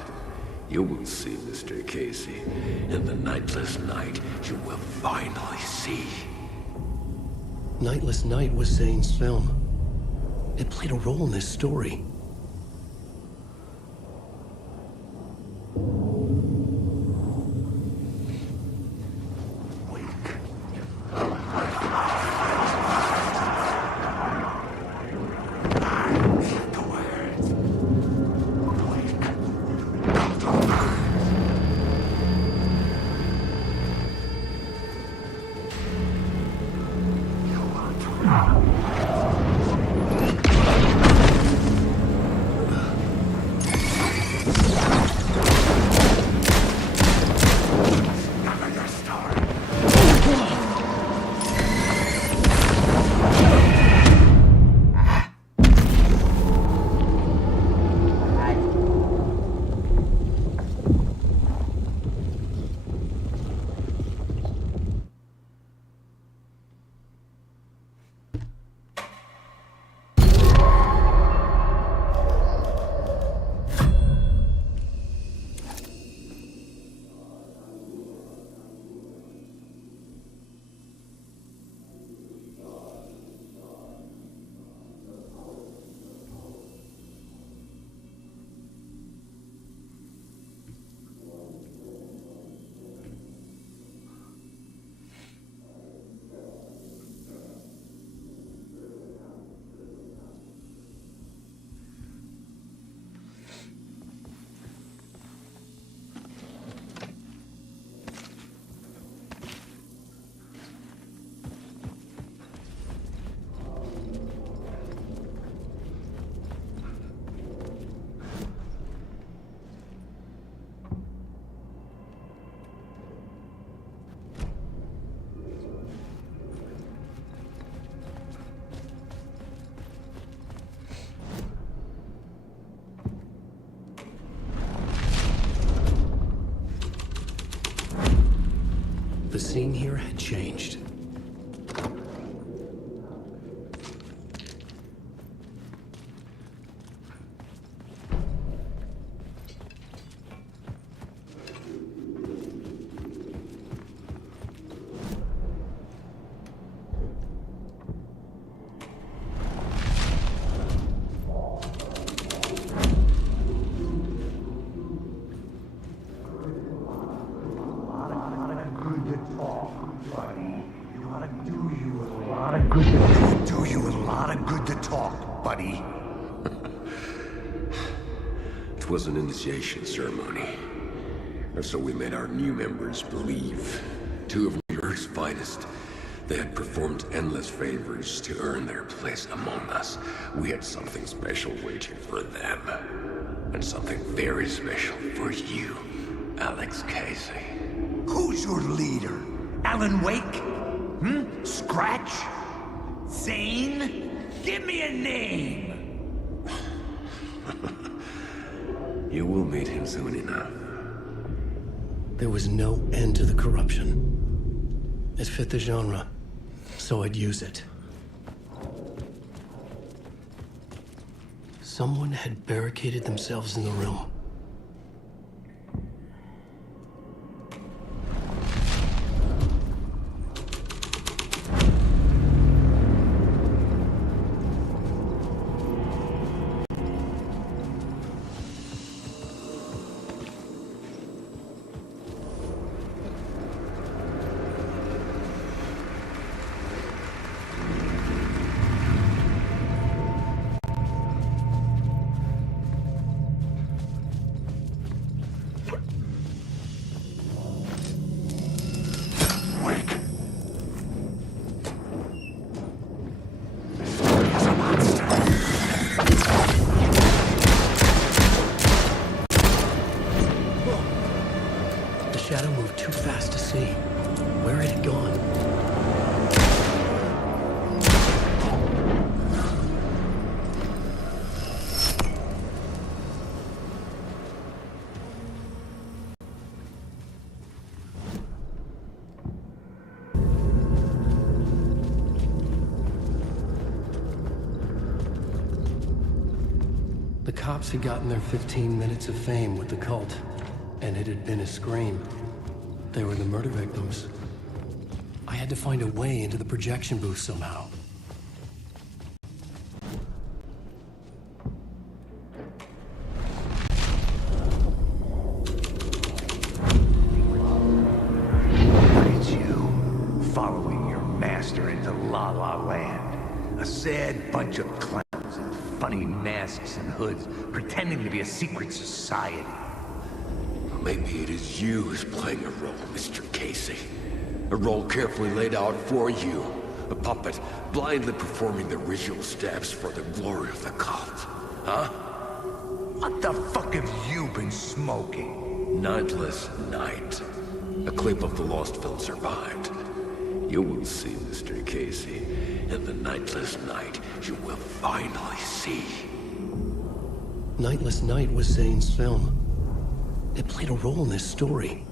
You will see, Mr. Casey. In the Nightless Night, you will finally see. Nightless Night was Zane's film. It played a role in this story. The scene here had changed. It was an initiation ceremony. Or so we made our new members believe. Two of New York's finest. They had performed endless favors to earn their place among us. We had something special waiting for them. And something very special for you, Alex Casey. Who's your leader? Alan Wake? Scratch? Zane? Give me a name! You will meet him soon enough. There was no end to the corruption. It fit the genre, so I'd use it. Someone had barricaded themselves in the room. shadow moved too fast to see. Where had it gone? The cops had gotten their 15 minutes of fame with the cult, and it had been a scream. They were the murder victims. I had to find a way into the projection booth somehow. It's you, following your master into La La Land. A sad bunch of clowns in funny masks and hoods, pretending to be a secret society. Maybe it is you who's playing a role, Mr. Casey. A role carefully laid out for you. A puppet, blindly performing the ritual steps for the glory of the cult. Huh? What the fuck have you been smoking? Nightless Night. A clip of the lost film survived. You will see, Mr. Casey. In the Nightless Night, you will finally see. Nightless Night was Zane's film. It played a role in this story.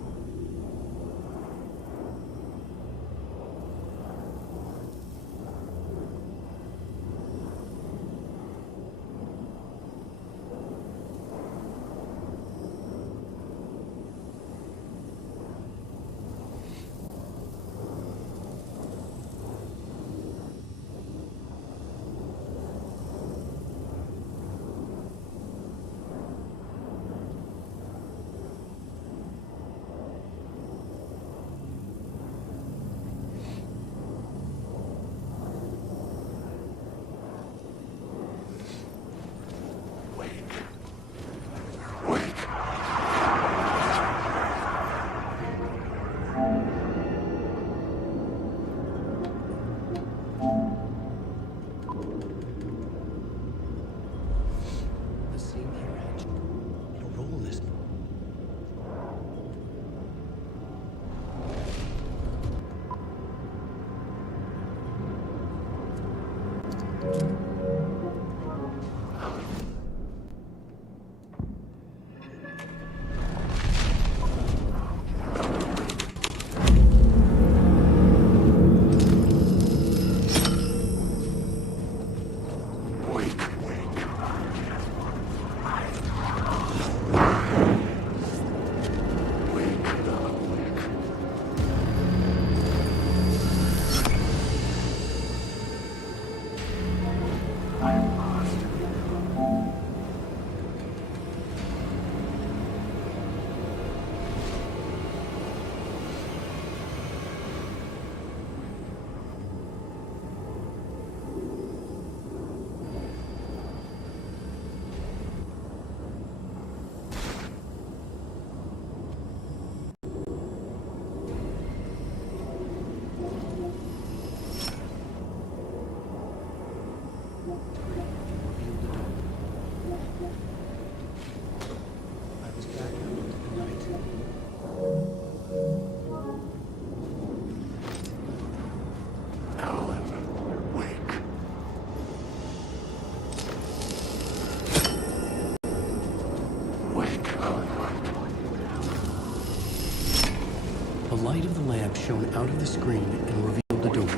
light of the lamp shone out of the screen and revealed the door.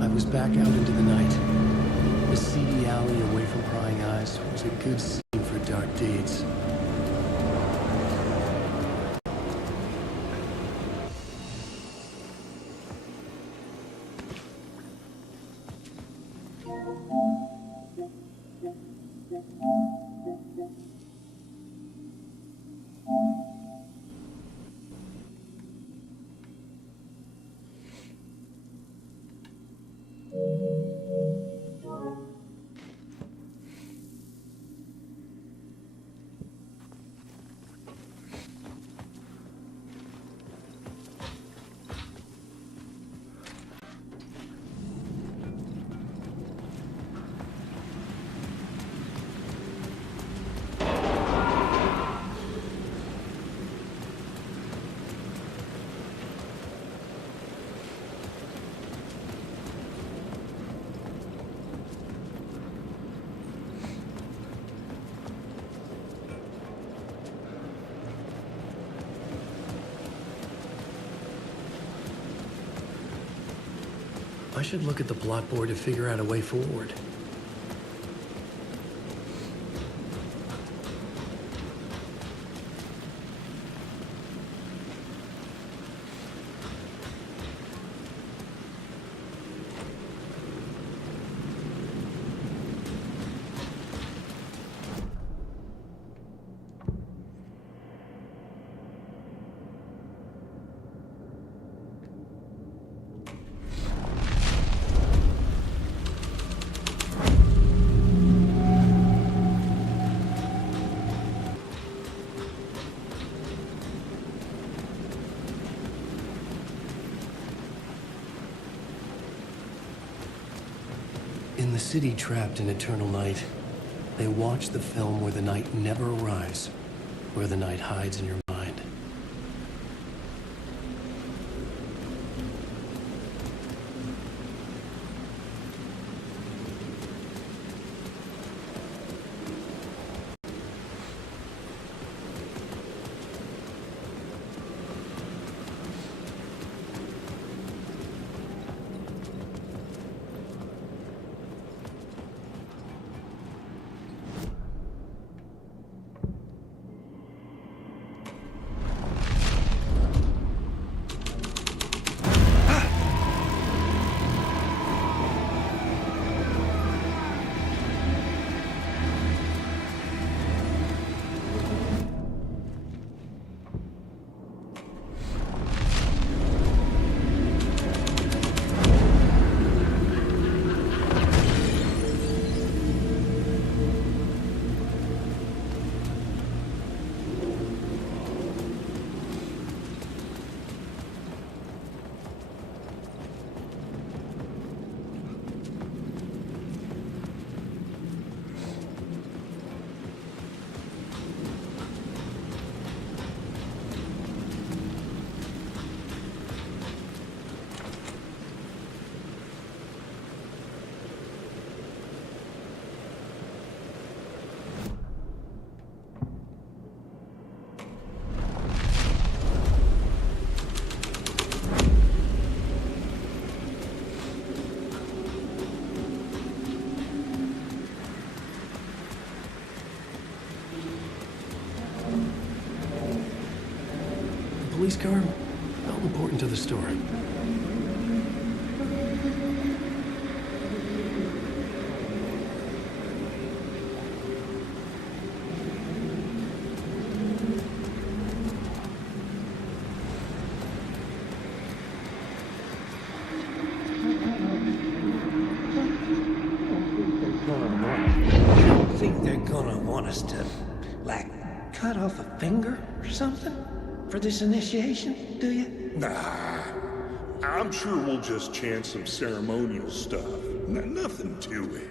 I was back out into the night. The seedy alley away from prying eyes was a good scene for dark deeds. I should look at the plot board to figure out a way forward. In the city trapped in eternal night, they watch the film where the night never arrives, where the night hides in your mind. Police car? How important to the story? Think they're gonna want us to, like, cut off a finger or something for this initiation, do you? Nah, I'm sure we'll just chant some ceremonial stuff. Nothing to it.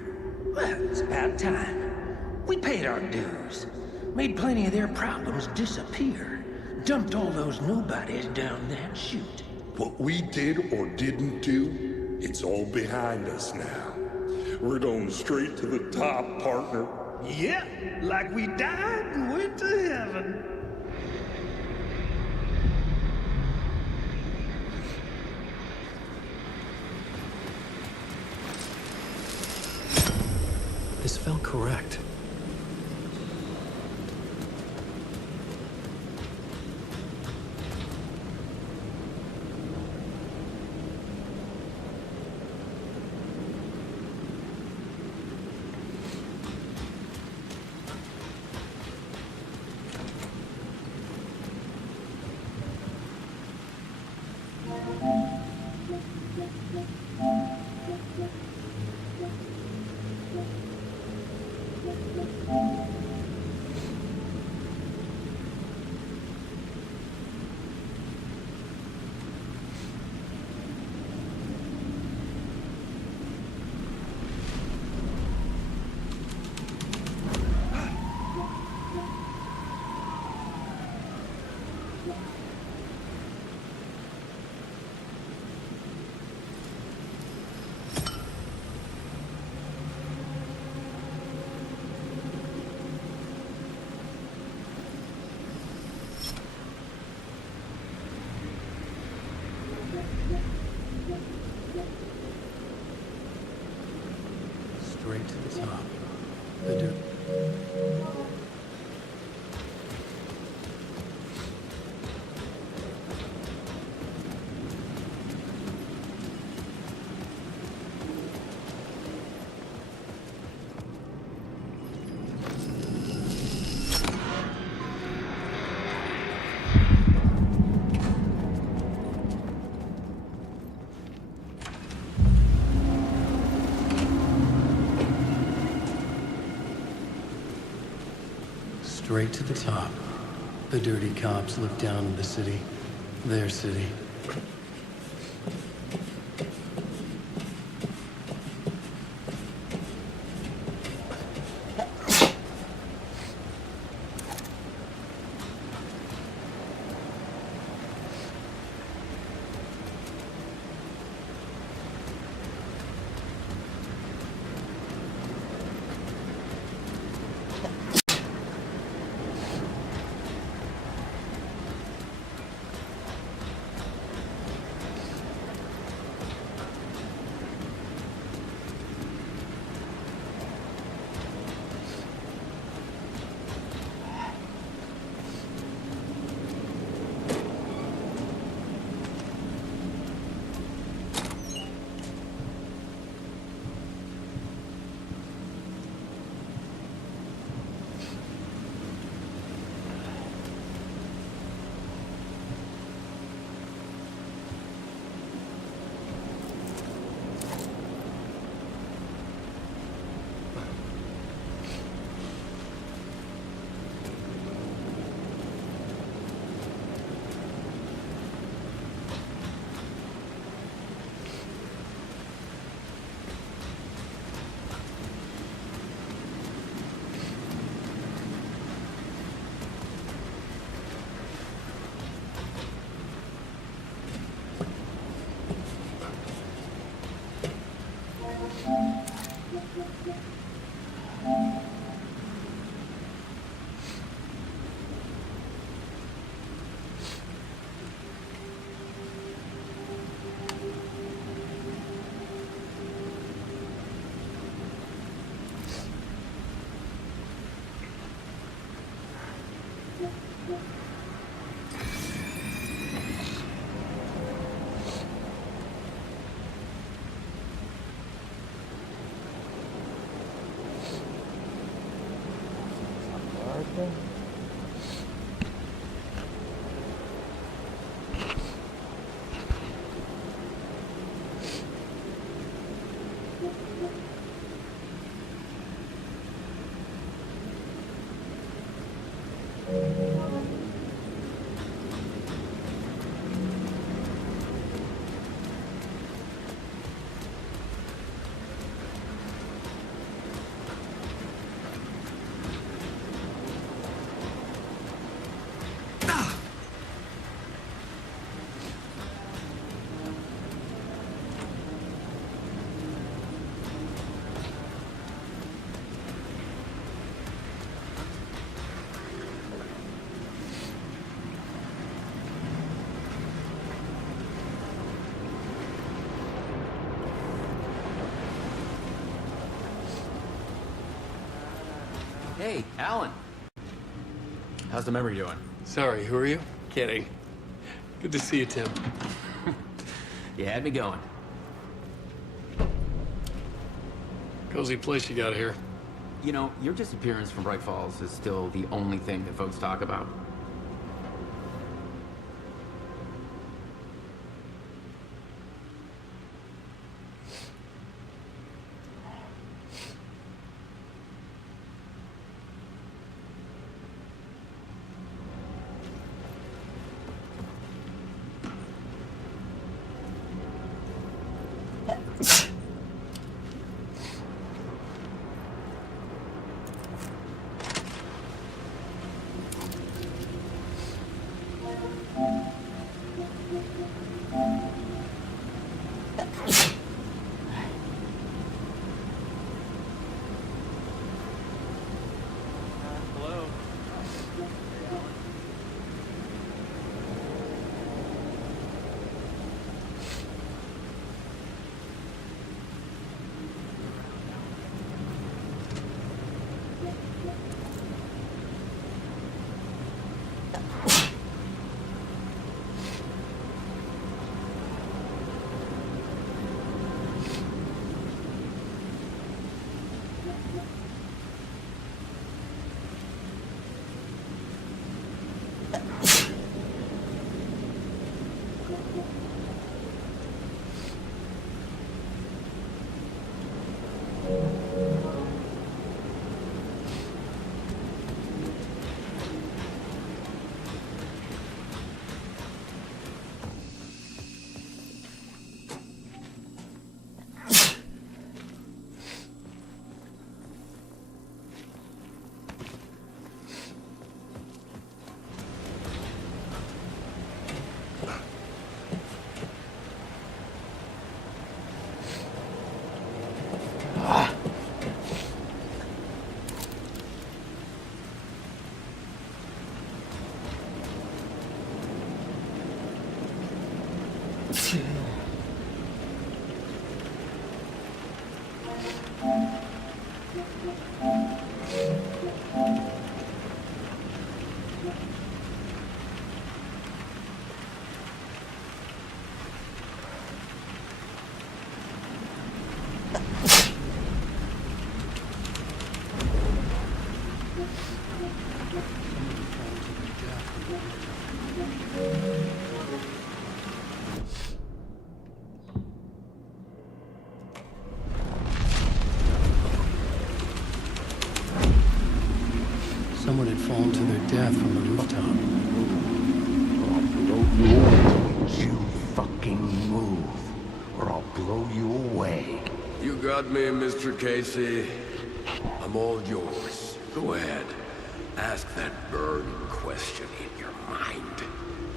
Well, it's about time. We paid our dues, made plenty of their problems disappear, dumped all those nobodies down that chute. What we did or didn't do, it's all behind us now. We're going straight to the top, partner. Yeah, like we died and went to heaven. felt correct. Straight to the top. The dirt. Straight to the top. The dirty cops look down on the city. Their city. Hey, Alan. How's the memory doing? Sorry, who are you? Kidding. Good to see you, Tim. You had me going. Cozy place you got here. You know, your disappearance from Bright Falls is still the only thing that folks talk about. Someone had fallen to their death from the rooftop. Don't you fucking move, or I'll blow you away. You got me, Mr. Casey. I'm all yours. Go ahead. Ask that burning question in your mind.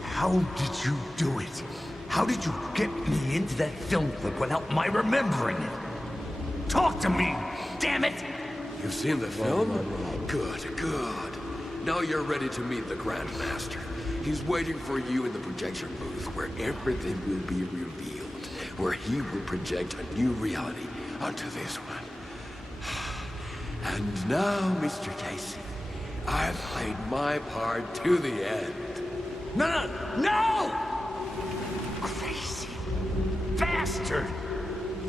How did you do it? How did you get me into that film clip without my remembering it? Talk to me, damn it! You've seen the film? Good, good. Now you're ready to meet the Grandmaster. He's waiting for you in the projection booth where everything will be revealed, where he will project a new reality onto this one. And now, Mr. Casey, I've played my part to the end. No! Crazy bastard!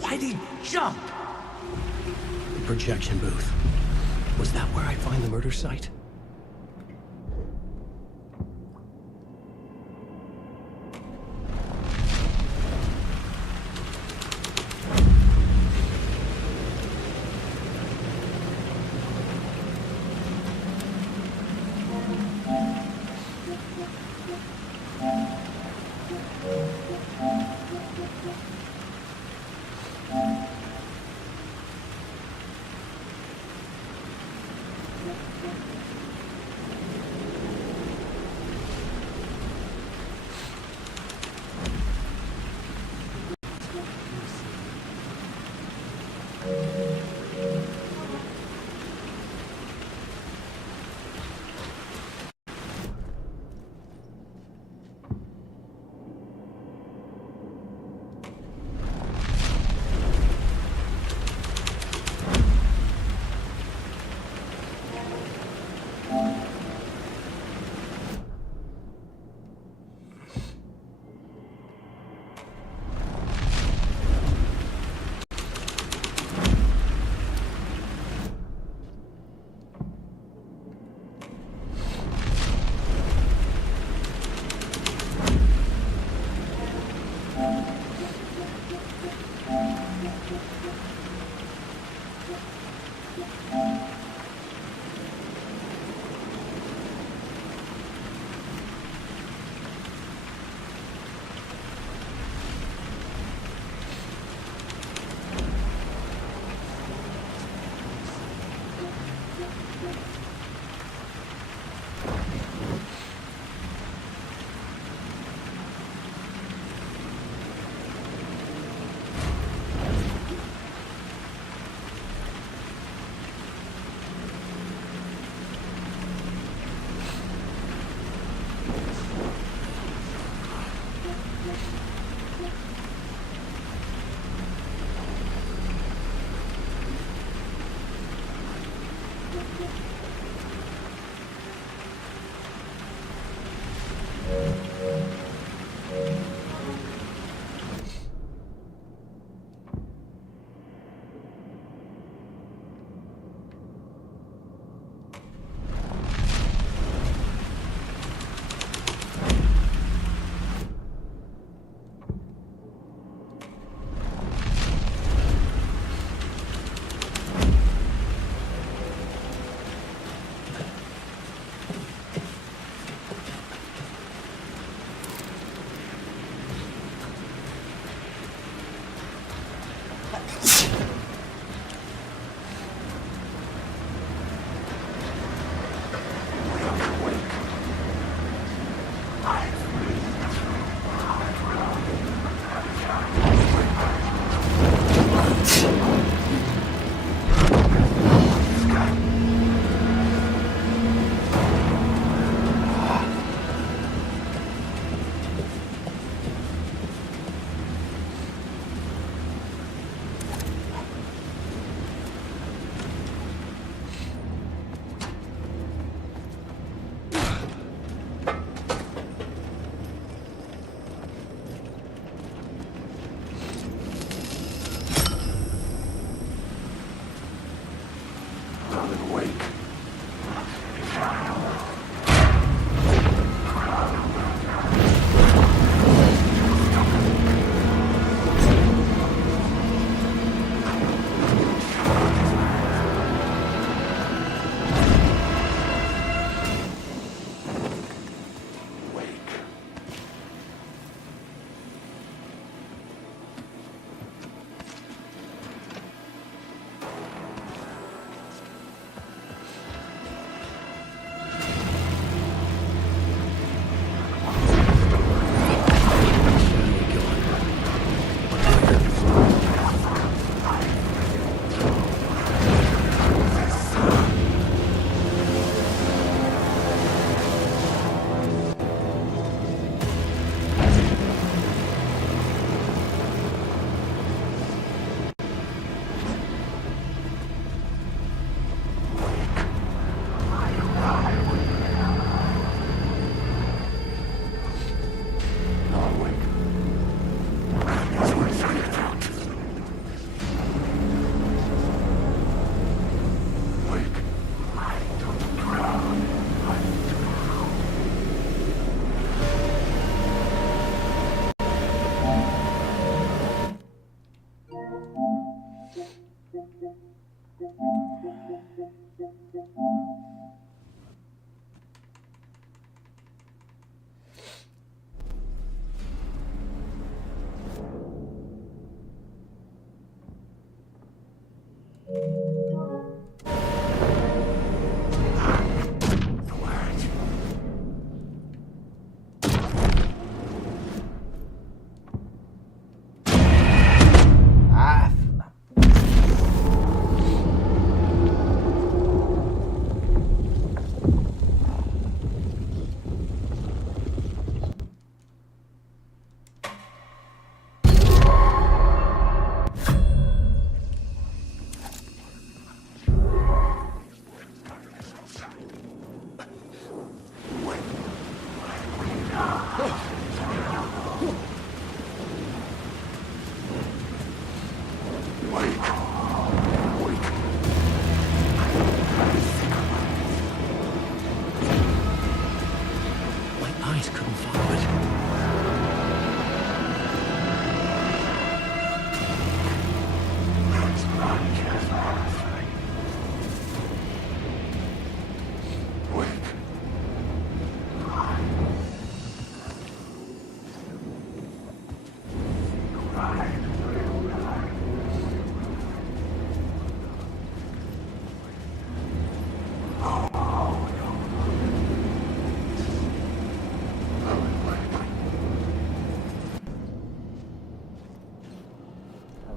Why'd he jump? The projection booth. Was that where I find the murder site?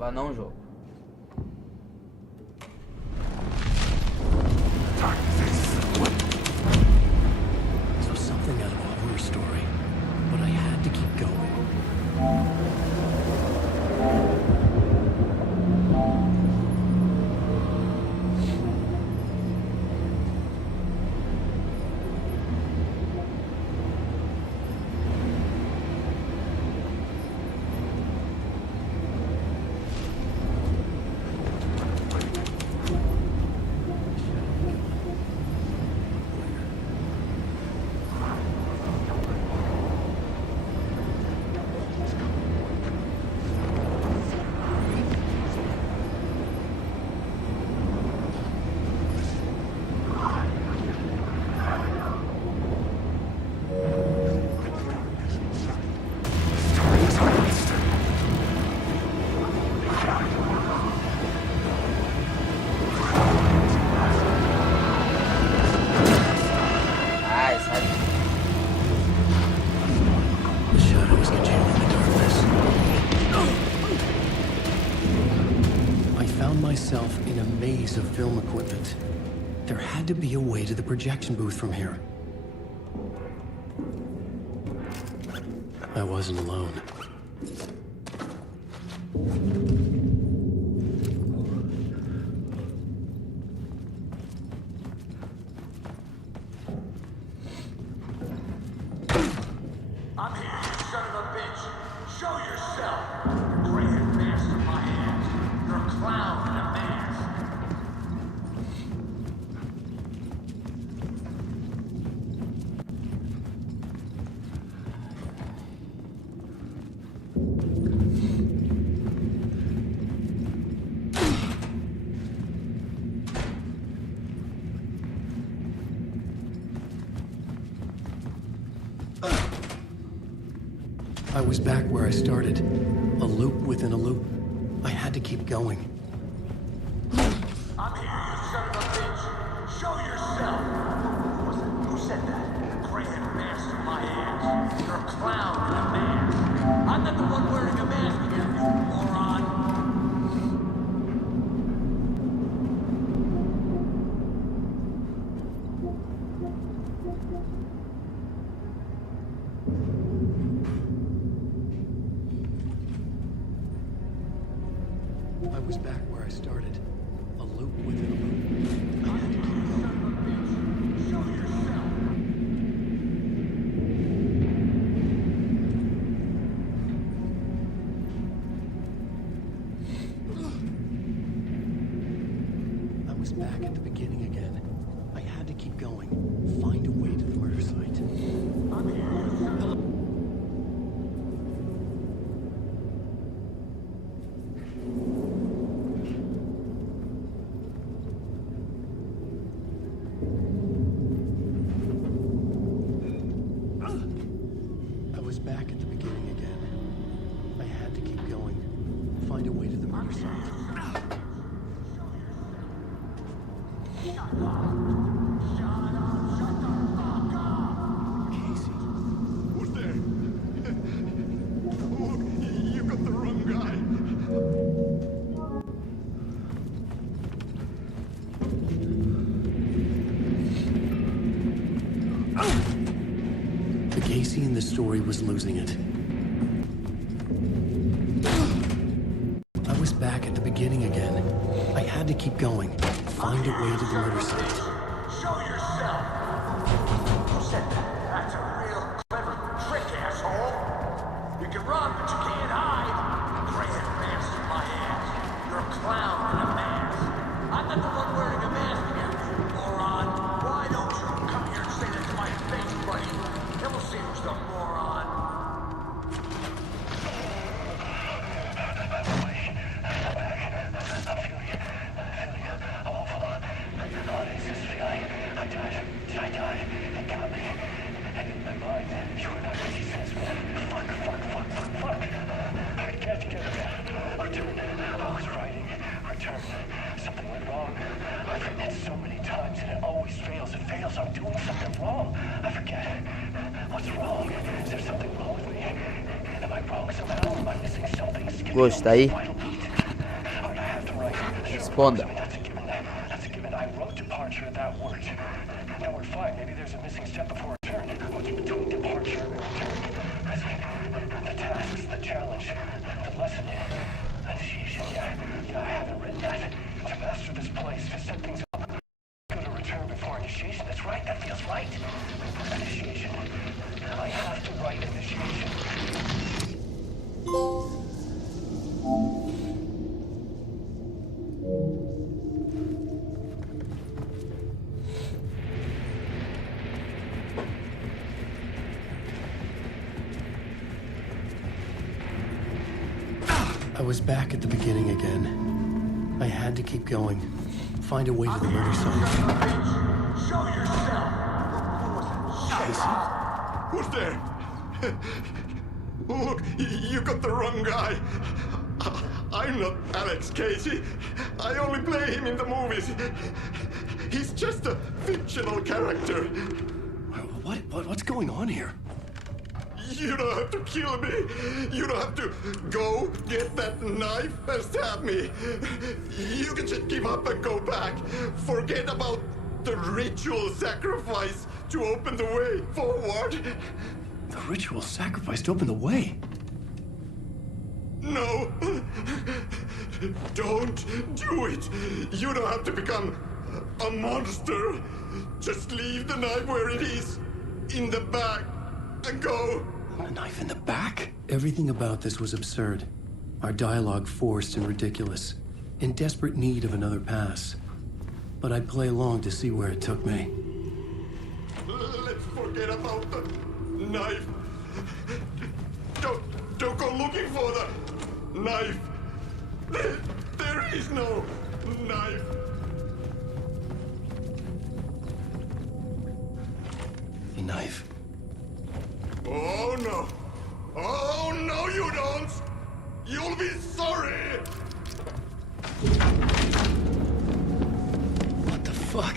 Tava não, jogo. So something out of a horror In a maze of film equipment. There had to be a way to the projection booth from here. I wasn't alone. I'm here, you son of a bitch. Show yourself. You're gray-haired mask in my hands. You're a clown in a mask. I was back where I started. A loop within a loop. I had to keep going. I'm here, you son of a bitch. Show yourself. Who was it? Who said that? Gray-haired mask in my hands. You're a clown in a mask. I'm not the one wearing a mask here, you moron. I was back where I started. A loop within a loop. I had to keep going. Show yourself. I was back at the beginning again. I had to keep going. Find a way to the murder site. I'm here, you son of a... Back at the beginning again. I had to keep going. Find a way to the murder site. Casey, who's there? Oh, you got the wrong guy. The Casey in the story was losing it. I was back at the beginning again. I had to keep going. Find a way to the murder site. Show yourself. Who said that? That's a real clever trick, asshole. You can run, but you can't hide. Gray-haired mask in my hands. You're a clown in a mask. I'm not the one wearing a mask here, you moron. Why don't you come here and say that to my face, buddy? Then we'll see who's the moron. Something went wrong. I've written it so many times and it always fails. It fails. I'm doing something wrong. I forget. What's wrong? Is there something wrong with me? Am I wrong somehow? Am I missing something? Gosta aí? Responda. That's a given. I wrote departure, that worked. Now we're fine. Maybe there's a missing step before return. What's between departure and return? The tasks, the challenges. was back at the beginning again. I had to keep going. Find a way to the murder site. Show yourself! Who's there? Look, you got the wrong guy. I'm not Alex Casey. I only play him in the movies. He's just a fictional character. What's going on here? You don't have to kill me. You don't have to go get that knife and stab me. You can just give up and go back. Forget about the ritual sacrifice to open the way forward. The ritual sacrifice to open the way? No. Don't do it. You don't have to become a monster. Just leave the knife where it is, in the bag, and go. A knife in the back? Everything about this was absurd. Our dialogue forced and ridiculous. In desperate need of another pass. But I'd play along to see where it took me. Let's forget about the knife. Don't go looking for the knife. There is no knife. The knife. Oh no. Oh no, you don't. You'll be sorry. What the fuck?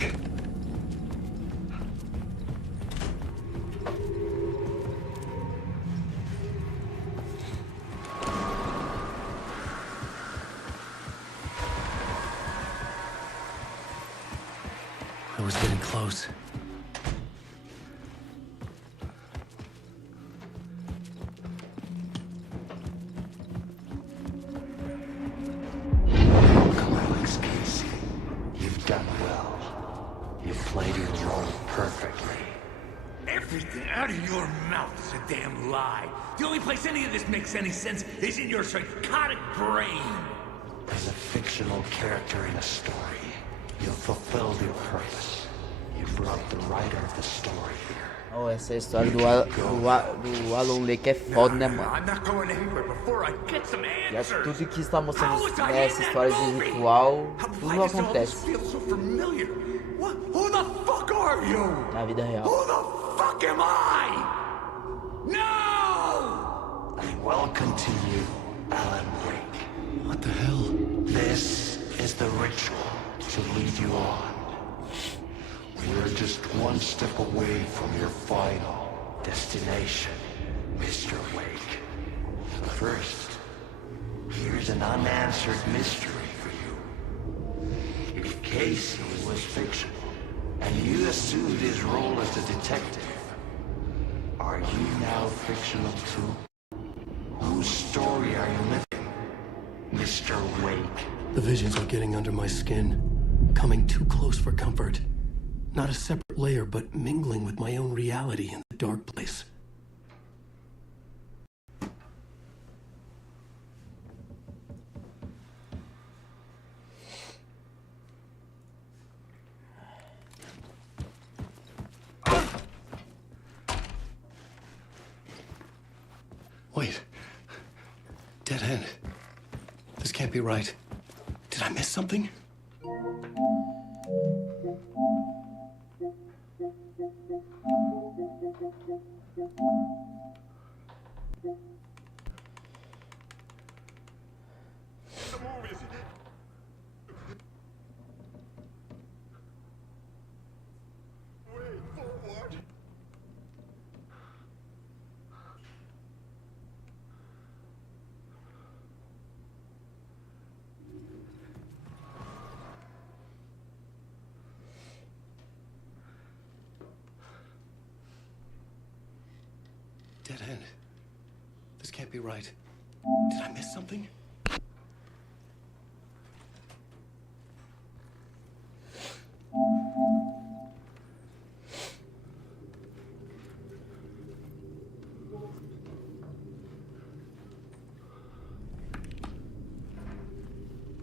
I was getting close. Alex Casey, you've done well. You've played your role perfectly. Everything out of your mouth is a damn lie. The only place any of this makes any sense is in your psychotic brain. As a fictional character in a story, you've fulfilled your purpose. You've brought the writer of the story here. Oh, essa história do Alan Lake é foda, né, mano? I'm not going anywhere before I get some E acho que answers. tudo que está mostrando nessa história de ritual, tudo não acontece Feels so familiar. What? Who the fuck are you? na vida real. Who the fuck am I? No! And welcome to you, Alan Wake. What the hell? This is the ritual to lead you on. We're just one step away from your final destination, Mr. Wake. But first, here's an unanswered mystery for you. If Casey was fictional, and you assumed his role as a detective, are you now fictional too? Whose story are you living, Mr. Wake? The visions are getting under my skin. Coming too close for comfort. Not a separate layer, but mingling with my own reality in the dark place. Wait. Dead end. This can't be right. Did I miss something? The movies. Way forward. Dead end. This can't be right. Did I miss something?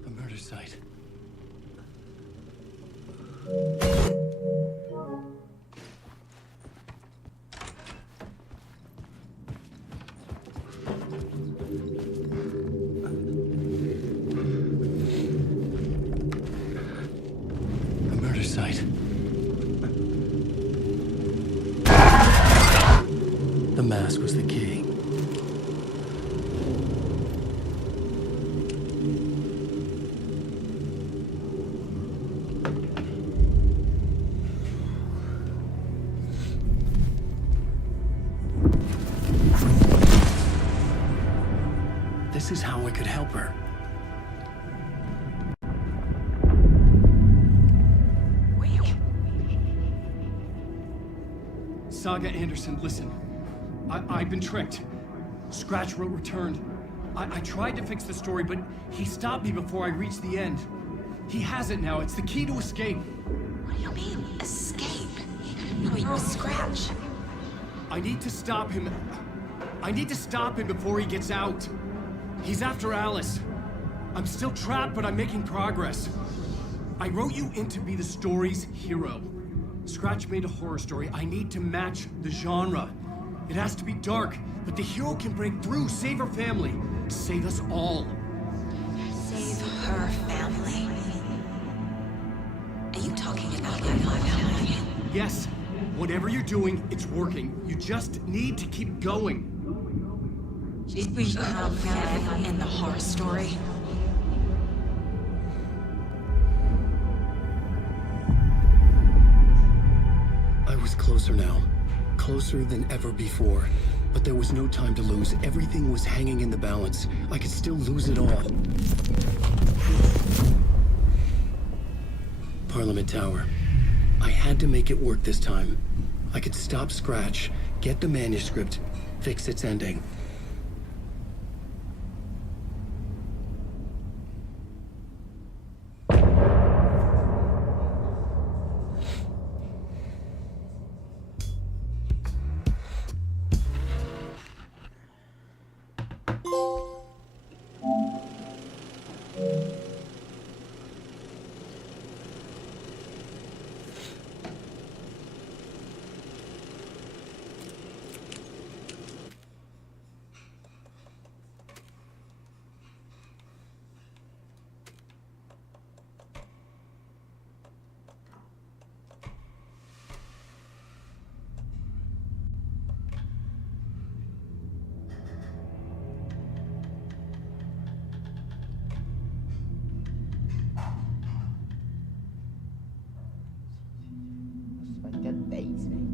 The murder site. mask was the key. This is how I could help her. Saga Anderson, listen. I've been tricked. Scratch wrote returned. I tried to fix the story, but he stopped me before I reached the end. He has it now. It's the key to escape. What do you mean, escape? You're Scratch. I need to stop him. I need to stop him before he gets out. He's after Alice. I'm still trapped, but I'm making progress. I wrote you in to be the story's hero. Scratch made a horror story. I need to match the genre. It has to be dark, but the hero can break through, save her family, save us all. Save her family? Are you talking about my family? Yes. Whatever you're doing, it's working. You just need to keep going. Did we have family in the horror story? I was closer now. Closer than ever before. But there was no time to lose. Everything was hanging in the balance. I could still lose it all. Parliament Tower. I had to make it work this time. I could stop Scratch, get the manuscript, fix its ending. Vai ter 10, velho.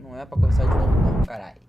Não é pra começar de novo, não, caralho.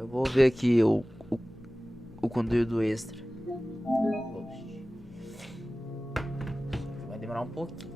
Eu vou ver aqui o conteúdo extra. Oxi. Vai demorar um pouquinho.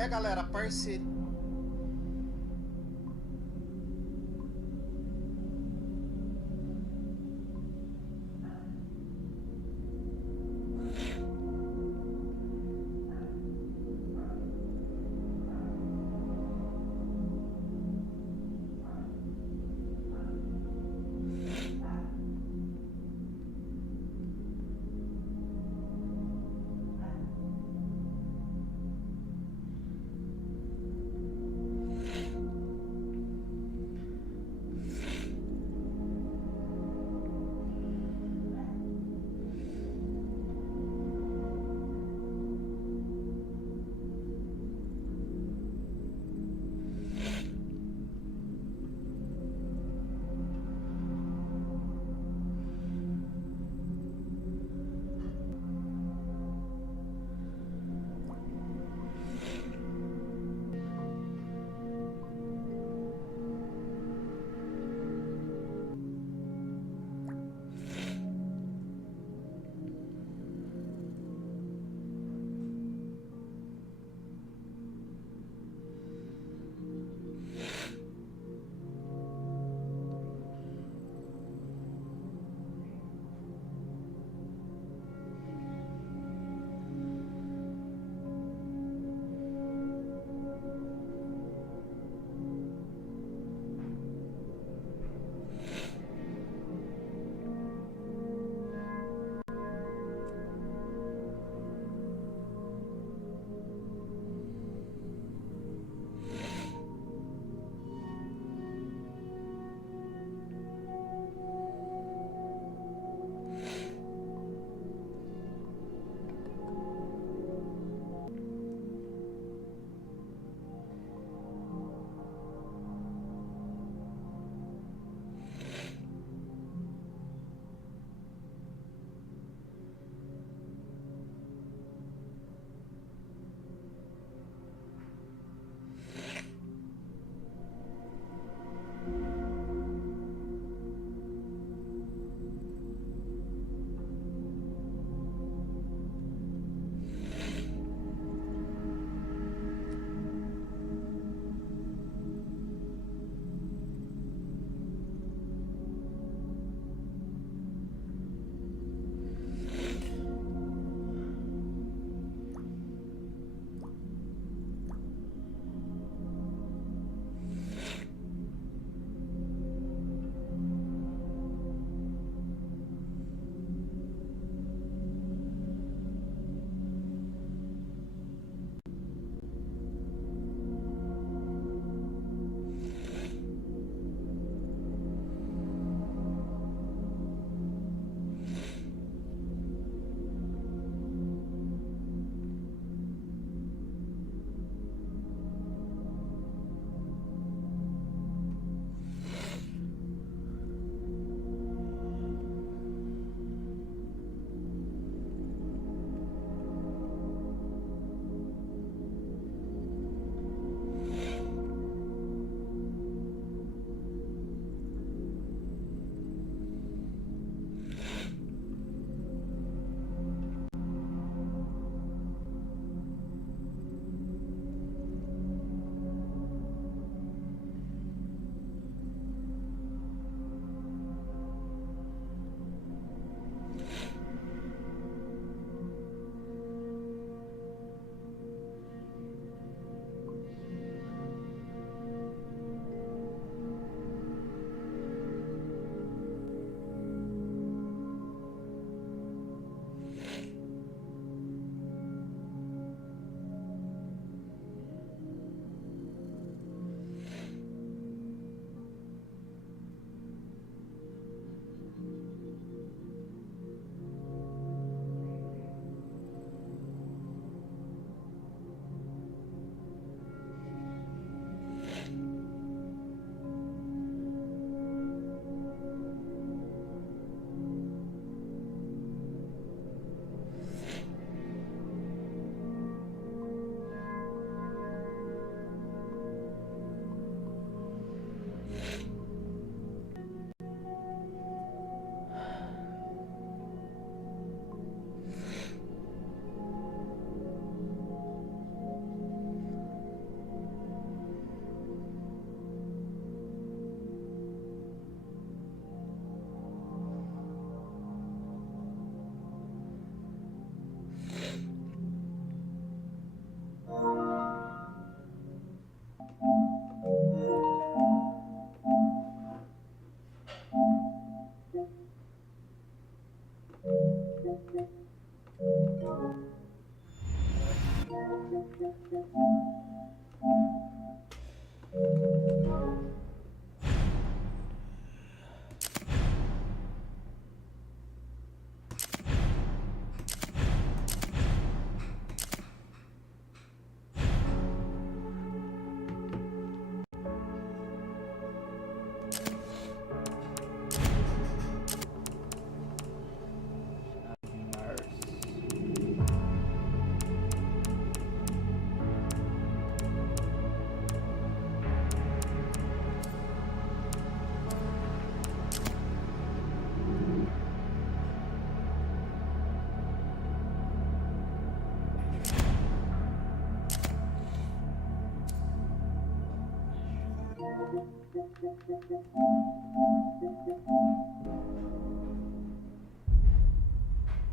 É, galera, parceria.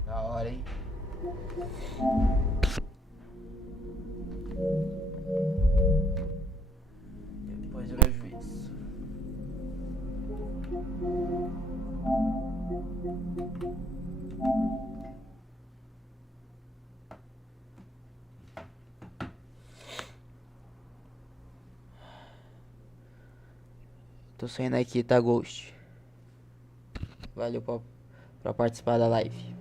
Da hora, hein? Depois eu vejo isso. Tô saindo aqui, tá, Ghost? Valeu pra participar da live.